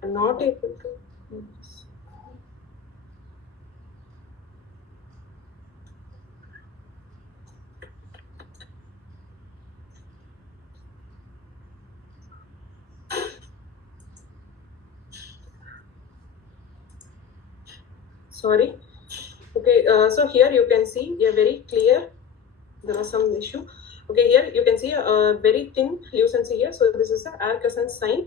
I'm not able to. Sorry. Okay, so here you can see a very clear, there was some issue. Okay, here you can see a very thin lucency here. So this is the air crescent sign.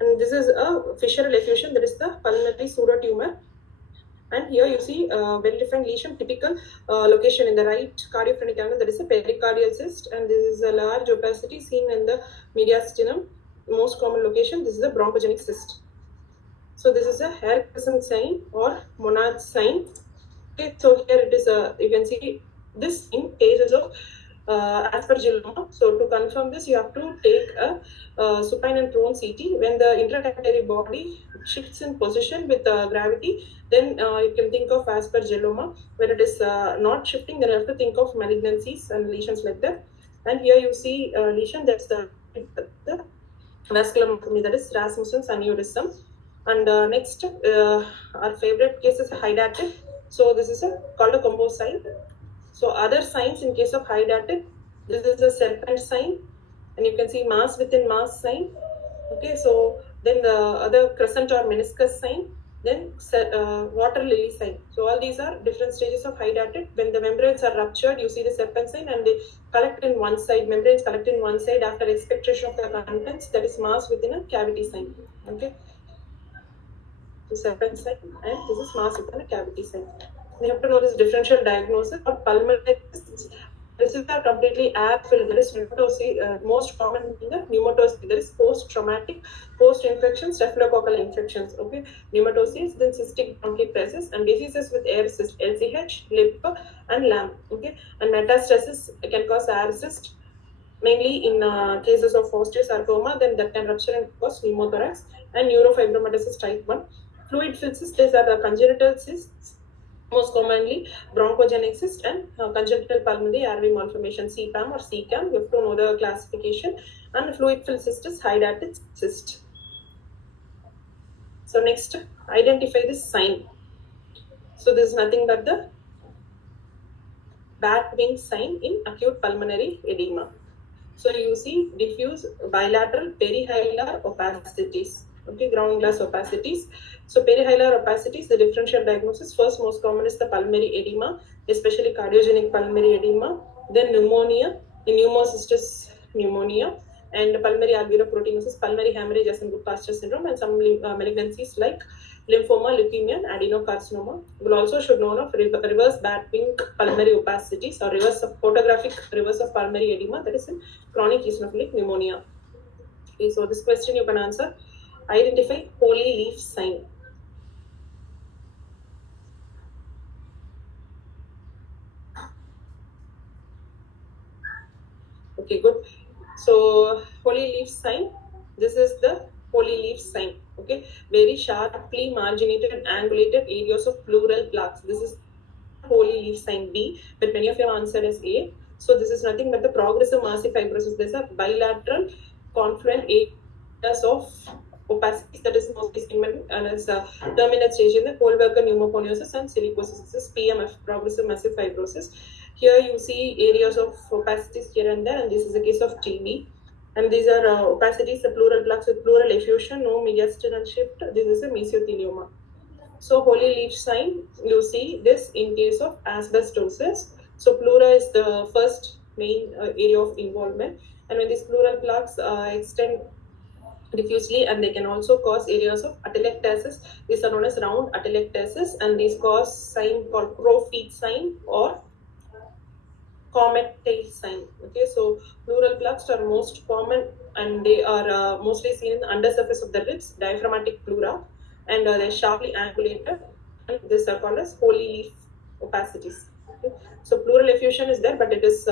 And this is a fissural effusion, that is the pulmonary pseudotumor. And here you see a well-defined lesion, typical location in the right cardiophrenic angle, that is a pericardial cyst. And this is a large opacity seen in the mediastinum. Most common location, this is a bronchogenic cyst. So this is a air crescent sign or monad sign. Okay, so here it is you can see this in cases of aspergilloma. So to confirm this, you have to take a supine and prone CT. When the intracapillary body shifts in position with gravity, then you can think of aspergilloma. When it is not shifting, then you have to think of malignancies and lesions like that. And here you see a lesion, that's the vascular malformity, that is Rasmussen's aneurysm. And next, our favorite case is hydatid. So this is called a composite. So other signs in case of hydatid, this is a serpent sign, and you can see mass within mass sign. Okay, so then the other crescent or meniscus sign. Then water lily sign. So all these are different stages of hydatid. When the membranes are ruptured, you see the serpentine and they collect in one side, membranes collect in one side after expectoration of the contents, that is mass within a cavity sign. Okay. So serpentine and this is mass within a cavity sign. We have to know this differential diagnosis of pulmonary cysts. This is a completely air-filled. There is pneumatosis, most common in the pneumatosis. There is post-traumatic, post-infection, staphylococcal infections. Okay, pneumatosis, then cystic bronchiectasis, and diseases with air cyst, LCH, lip, and LAMP. Okay, and metastasis can cause air cyst, mainly in cases of osteosarcoma. Then that can rupture and cause pneumothorax, and neurofibromatosis type 1. Fluid-filled cysts, these are the congenital cysts. Most commonly, bronchogenic cyst and congenital pulmonary artery malformation, CPAM or CCAM. You have to know the classification. And fluid-filled cyst is hydatid cyst. So next, identify this sign. So this is nothing but the bat wing sign in acute pulmonary edema. So you see diffuse bilateral perihilar opacities. Okay, ground glass opacities. So perihilar opacities, the differential diagnosis, first most common is the pulmonary edema, especially cardiogenic pulmonary edema, then pneumonia, pneumocystis pneumonia, and pulmonary alveoloproteinosis, pulmonary hemorrhage as in Goodpasture syndrome, and some malignancies like lymphoma, leukemia, and adenocarcinoma. We will also should know of reverse bat wing pulmonary opacities or photographic reverse of pulmonary edema, that is in chronic eosinophilic pneumonia. Okay, so this question you can answer. Identify holy leaf sign. Okay, good. So holy leaf sign. This is the holy leaf sign. Okay, very sharply marginated, angulated areas of pleural plaques. This is holy leaf sign B, but many of you answered as A. So this is nothing but the progressive massive fibrosis. There's a bilateral confluent areas of opacities that is mostly seen as a terminal stage in the Kohlberger pneumoconiosis and silicosis. This is PMF, progressive massive fibrosis. Here you see areas of opacities here and there, and this is a case of TB. And these are opacities, the pleural plaques with pleural effusion, no mediastinal shift. This is a mesothelioma. So holy leaf sign, you see this in case of asbestosis. So pleura is the first main area of involvement, and when these pleural plaques extend diffusely, and they can also cause areas of atelectasis. These are known as round atelectasis, and these cause sign called crow feet sign or comet tail sign. Okay, so pleural plaques are most common, and they are mostly seen in the undersurface of the ribs, diaphragmatic pleura, and they're sharply angulated, and these are called as holy leaf opacities. Okay. So pleural effusion is there, but it is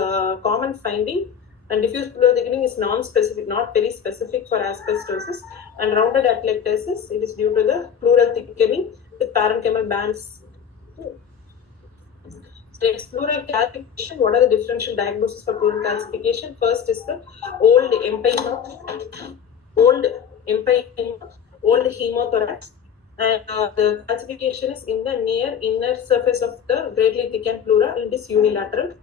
common finding, and diffuse pleural thickening is non-specific, not very specific for asbestosis, and rounded atelectasis, it is due to the pleural thickening with parenchymal bands. Next, pleural calcification. What are the differential diagnoses for pleural calcification? First is the old empyema, old hemothorax, and the calcification is in the near inner surface of the greatly thickened pleura. It is unilateral.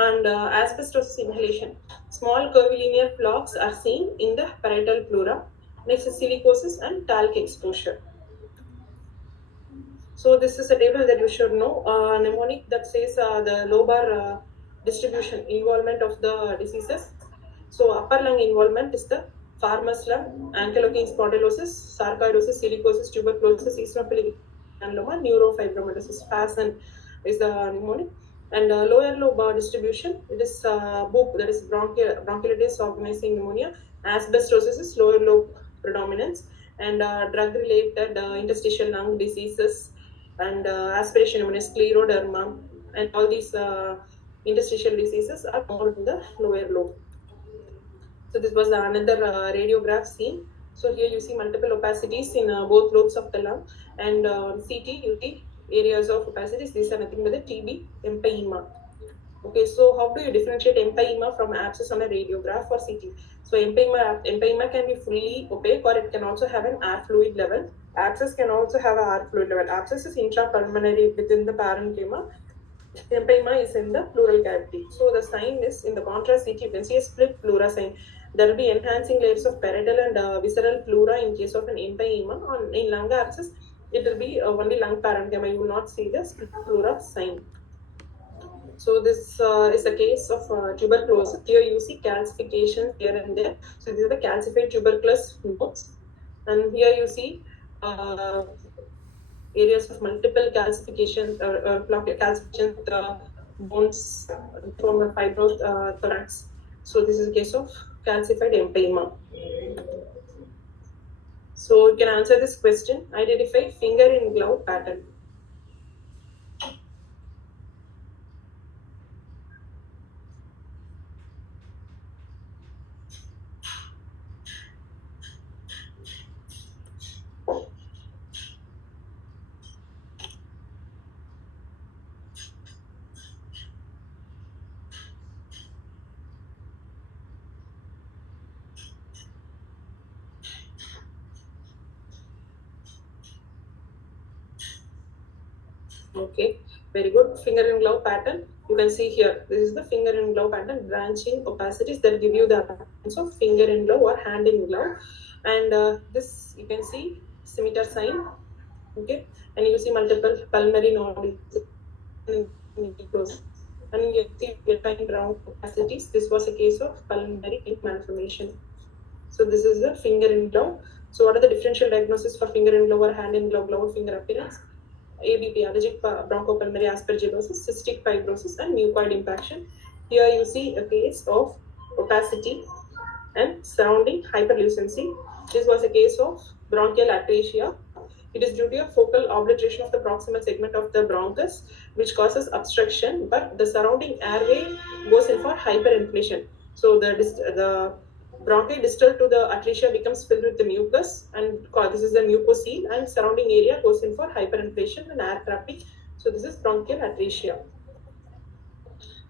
And asbestosis inhalation. Small curvilinear flocks are seen in the parietal pleura. Next is silicosis and talc exposure. So this is a table that you should know. Mnemonic that says the lobar distribution involvement of the diseases. So upper lung involvement is the farmer's lung, ankylosing spondylosis, sarcoidosis, silicosis, tuberculosis, eosinophilic granuloma, neurofibromatosis. FASN is the mnemonic. And lower lobe distribution, it is BOOP, that is bronchiolitis organizing pneumonia. Asbestosis is lower lobe predominance, and drug-related interstitial lung diseases and aspiration pneumonia, scleroderma, and all these interstitial diseases are more in the lower lobe. So this was another radiograph seen. So here you see multiple opacities in both lobes of the lung, and CT you see areas of opacities. These are nothing but the TB empyema. Okay, so how do you differentiate empyema from abscess on a radiograph or CT? So empyema can be fully opaque, or it can also have an air fluid level. Abscess can also have an air fluid level. Abscess is intrapulmonary within the parenchyma. Empyema is in the pleural cavity. So the sign is, in the contrast CT, you can see a split pleura sign. There will be enhancing layers of parietal and visceral pleura in case of an empyema. In lung abscess, it will be only lung parenchyma. You will not see the split pleura sign. So this is a case of tuberculosis. Here you see calcification here and there. So these are the calcified tuberculous nodes, and here you see areas of multiple calcification or calcification bones from a fibrothorax. So this is a case of calcified empyema. So you can answer this question. Identify finger in glove pattern. Okay, very good. Finger in glove pattern. You can see here, this is the finger in glove pattern, branching opacities that give you the appearance of finger in glove or hand in glove. And this you can see scimitar sign. Okay, and you see multiple pulmonary nodules. And you see defined brown opacities. This was a case of pulmonary malformation. So this is the finger in glove. So what are the differential diagnoses for finger in glove or hand in glove, glove finger appearance? ABP, allergic bronchopulmonary aspergillosis, cystic fibrosis, and mucoid impaction. Here you see a case of opacity and surrounding hyperlucency. This was a case of bronchial atresia. It is due to a focal obliteration of the proximal segment of the bronchus, which causes obstruction, but the surrounding airway goes in for hyperinflation. So the bronchi distal to the atresia becomes filled with the mucus, and this is the mucocele, and surrounding area goes in for hyperinflation and air trapping. So this is bronchial atresia.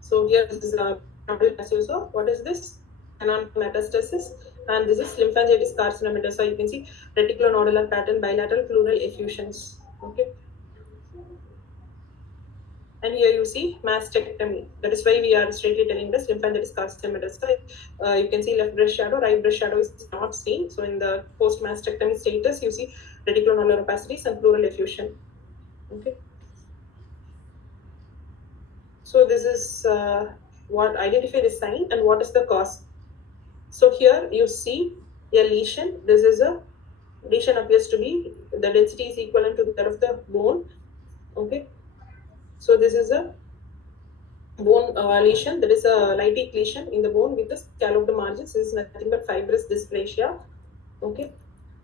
So here this is a what is this? Canon metastasis, and this is lymphangitis carcinoma. So you can see reticulonodular pattern, bilateral pleural effusions. Okay. And here you see mastectomy. That is why we are straightly telling this lymphangitis carcinoma. So you can see left breast shadow, right breast shadow is not seen. So in the post mastectomy status, you see reticulonodular opacities and pleural effusion. Okay. So this is what identify the sign and what is the cause. So here you see a lesion. This is a lesion appears to be the density is equivalent to that of the bone. Okay. So this is a bone lesion. There is a lytic lesion in the bone with the scalloped margins. This is nothing but fibrous dysplasia. Okay.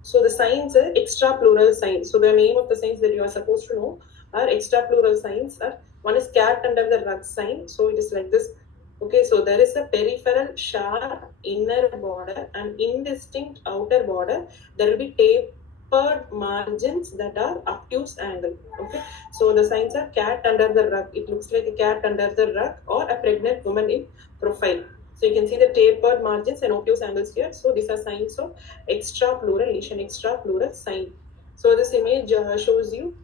So the signs are extrapleural signs. So the name of the signs that you are supposed to know are extrapleural signs. One is cat under the rug sign. So it is like this. Okay, so there is a peripheral sharp inner border and indistinct outer border. There will be tapered margins that are obtuse angle. Okay, so the signs are cat under the rug. It looks like a cat under the rug or a pregnant woman in profile. So you can see the tapered margins and obtuse angles here. So these are signs of extrapleural lesion, extrapleural sign. So this image shows you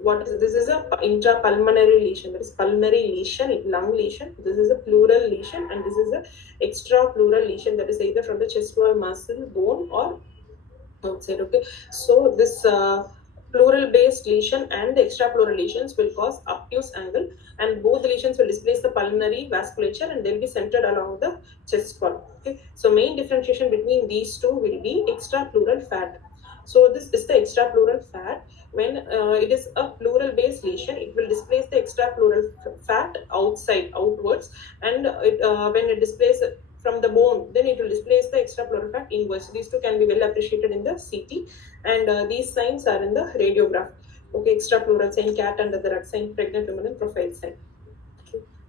what is this is a intrapulmonary lesion. That is pulmonary lesion, lung lesion. This is a pleural lesion, and this is a extrapleural lesion that is either from the chest wall muscle, bone, or outside. Okay, so this pleural based lesion and the extrapleural lesions will cause obtuse angle, and both the lesions will displace the pulmonary vasculature and they'll be centered along the chest wall. Okay, so main differentiation between these two will be extrapleural fat. So this is the extrapleural fat. When it is a pleural based lesion, it will displace the extrapleural fat outwards, and when it displaces from the bone, then it will displace the extrapleural fat inwards. These two can be well appreciated in the CT, and these signs are in the radiograph. Okay, extrapleural sign, cat under the rug sign, pregnant woman and profile sign.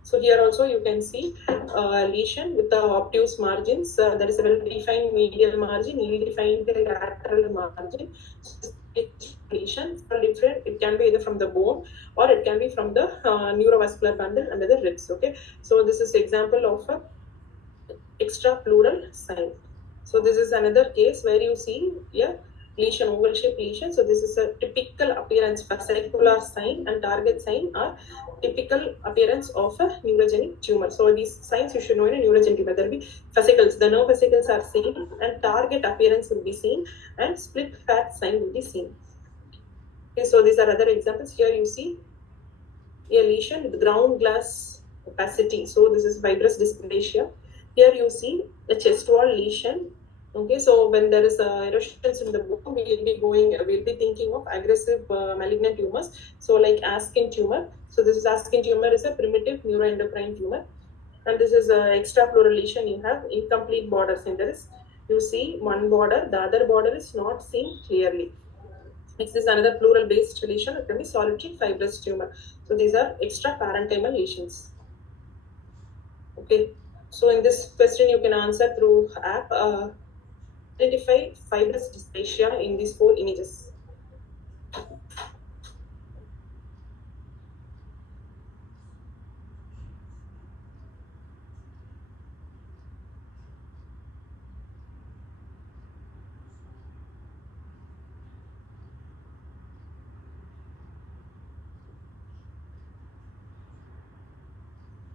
So here also you can see lesion with the obtuse margins. There is a well-defined medial margin, ill-defined lateral margin. Lesions are different. It can be either from the bone or it can be from the neurovascular bundle under the ribs. Okay, so this is example of a extrapleural sign. So this is another case where you see lesion, oval shaped lesion. So this is a typical appearance. Fascicular sign and target sign are typical appearance of a neurogenic tumor. So these signs you should know in a neurogenic tumor. There will be fascicles. The nerve fascicles are seen, and target appearance will be seen, and split fat sign will be seen. Okay, so these are other examples. Here you see a lesion with ground glass opacity. So this is fibrous dysplasia. Here you see the chest wall lesion. Okay, so when there is erosions in the bone, we'll be thinking of aggressive malignant tumors. So like Askin tumor. So this is Askin tumor is a primitive neuroendocrine tumor, and this is extra pleural lesion. You have incomplete border centers. You see one border, the other border is not seen clearly. Next is another pleural based lesion. It can be solitary fibrous tumor. So these are extra parenchymal lesions. Okay. So in this question, you can answer through app. Identify fibrous dysplasia in these 4 images.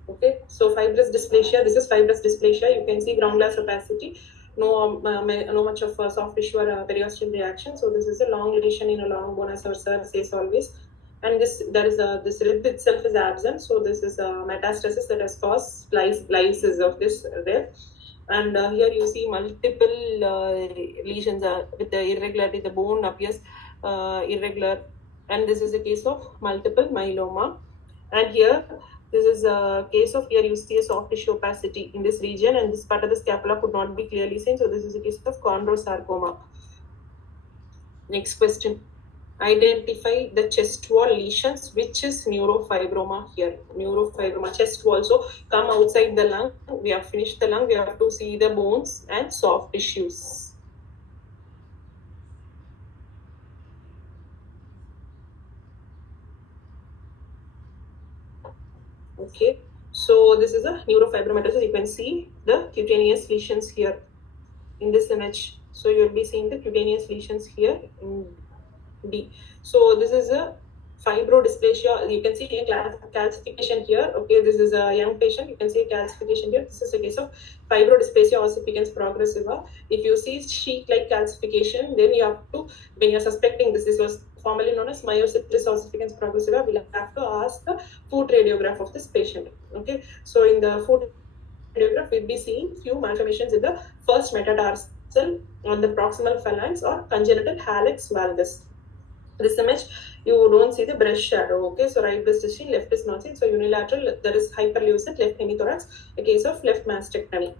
Okay, so fibrous dysplasia. This is fibrous dysplasia. You can see ground glass opacity. No much of soft tissue or periosteal reaction. So this is a long lesion in a long bone, as our sir says always. And this rib itself is absent. So this is metastasis that has caused lysis of this there. And here you see multiple lesions with the irregularity. The bone appears irregular, and this is a case of multiple myeloma. And here this is a case of, here you see a soft tissue opacity in this region, and this part of the scapula could not be clearly seen. So this is a case of chondrosarcoma. Next question. Identify the chest wall lesions, which is neurofibroma here. Neurofibroma, chest wall. So come outside the lung. We have finished the lung. We have to see the bones and soft tissues. Okay, so this is a neurofibromatosis. You can see the cutaneous lesions here in this image. So you'll be seeing the cutaneous lesions here in D. So this is a fibrodysplasia. You can see a calcification here. Okay, this is a young patient. You can see a calcification here. This is a case of fibrodysplasia ossificans progressiva. If you see sheet-like calcification, then you have to, when you're suspecting this was formerly known as myositis ossificans progressiva, we'll have to ask the foot radiograph of this patient. Okay, so in the foot radiograph, we'll be seeing few malformations in the first metatarsal on the proximal phalanx or congenital hallux valgus. This image, you don't see the breast shadow. Okay, so right breast is seen, left is not seen. So unilateral, there is hyperlucid left hemithorax, a case of left mastectomy.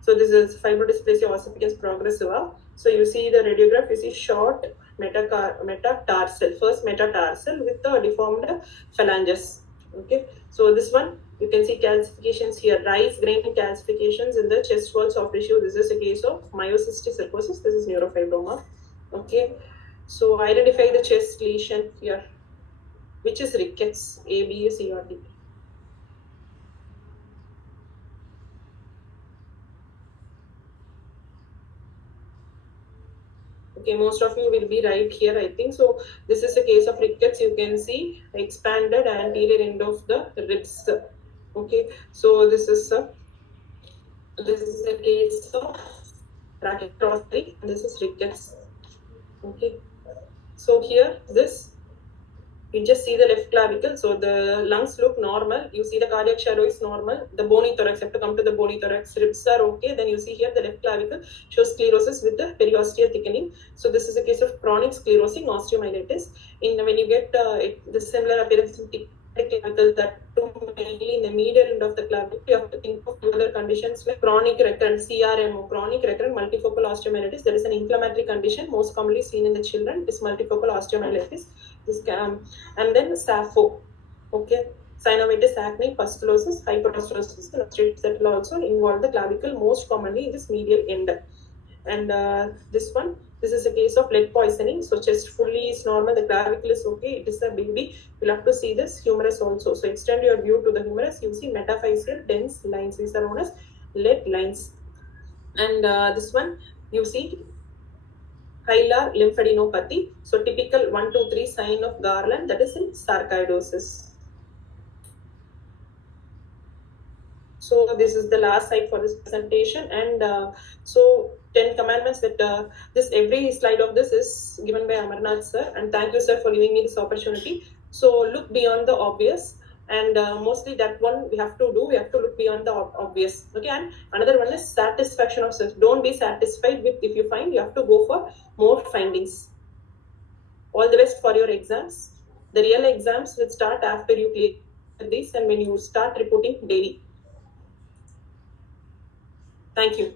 So this is fibrodysplasia ossificans progressiva. So you see the radiograph, you see short metatarsal, first metatarsal with the deformed phalanges. Okay, so this one, you can see calcifications here, rice grain calcifications in the chest wall soft tissue. This is a case of myocystic sarcosis. This is neurofibroma. Okay, so identify the chest lesion here, which is rickets, A, B, C, or D. Okay, most of you will be right here, I think. So this is a case of rickets. You can see expanded anterior end of the ribs. Okay, so this is a case of tracheostomy. This is rickets. Okay, so here this, you just see the left clavicle. So the lungs look normal. You see the cardiac shadow is normal. The bony thorax, have to come to the bony thorax. Ribs are okay. Then you see here the left clavicle shows sclerosis with the periosteal thickening. So this is a case of chronic sclerosing osteomyelitis. When you get the similar appearance in clavicle, that mainly in the medial end of the clavicle, you have to think of other conditions like chronic recurrent CRMO, chronic recurrent multifocal osteomyelitis. That is an inflammatory condition most commonly seen in the children. Is multifocal osteomyelitis. This and then SAPHO. Okay, synovitis, acne, pustulosis, hyperostosis, and that will also involve the clavicle most commonly in this medial end. And this one, this is a case of lead poisoning. So chest fully is normal, the clavicle is okay, it is a baby. You'll have to see this humerus also. So extend your view to the humerus, you see metaphyseal dense lines. These are known as lead lines. And this one, you see hilar lymphadenopathy. So typical 1, 2, 3 sign of Garland, that is in sarcoidosis. So this is the last slide for this presentation, and so 10 commandments that this every slide of this is given by Amarnath sir, and thank you sir for giving me this opportunity. So look beyond the obvious, and mostly that one we have to do. We have to look beyond the obvious. Okay, and another one is satisfaction of self. Don't be satisfied with if you find. You have to go for more findings. All the best for your exams. The real exams will start after you clear this and when you start reporting daily. Thank you.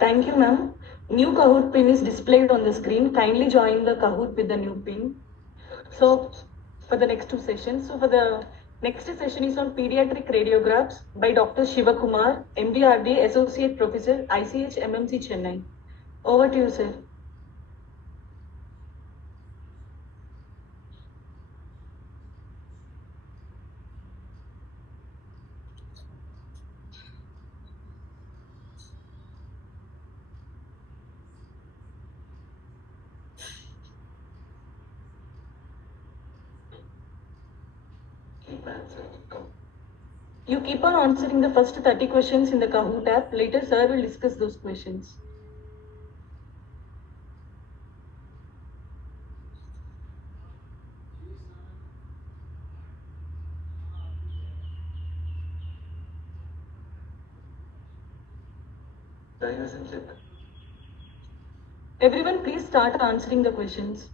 Thank you, ma'am. New Kahoot pin is displayed on the screen. Kindly join the Kahoot with the new pin. So, for the next two sessions, for the next session is on pediatric radiographs by Dr. Shiva Kumar, MDRD, Associate Professor, ICH MMC Chennai. Over to you, sir. You keep on answering the first 30 questions in the Kahoot app. Later, sir will discuss those questions. Everyone, please start answering the questions.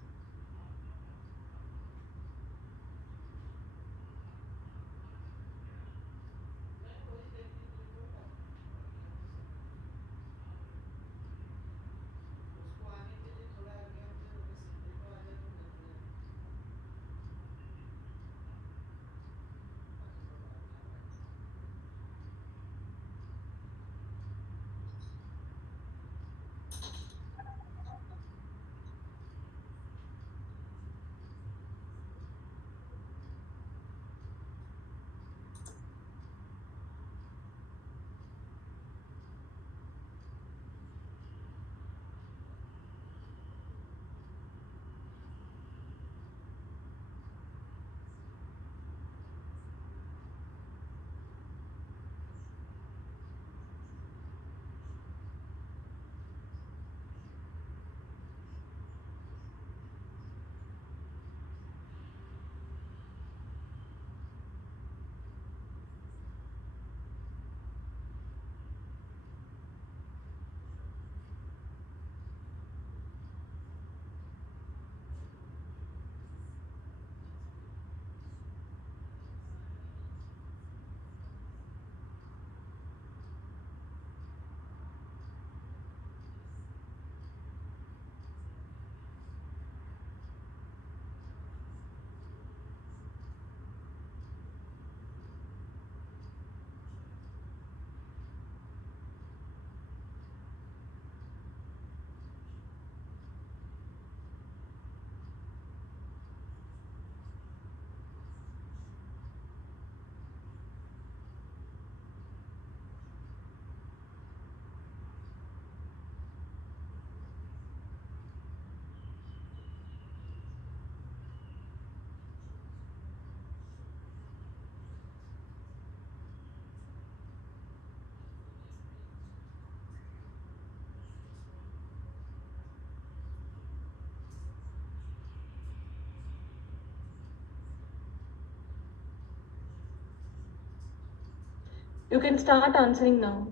You can start answering now.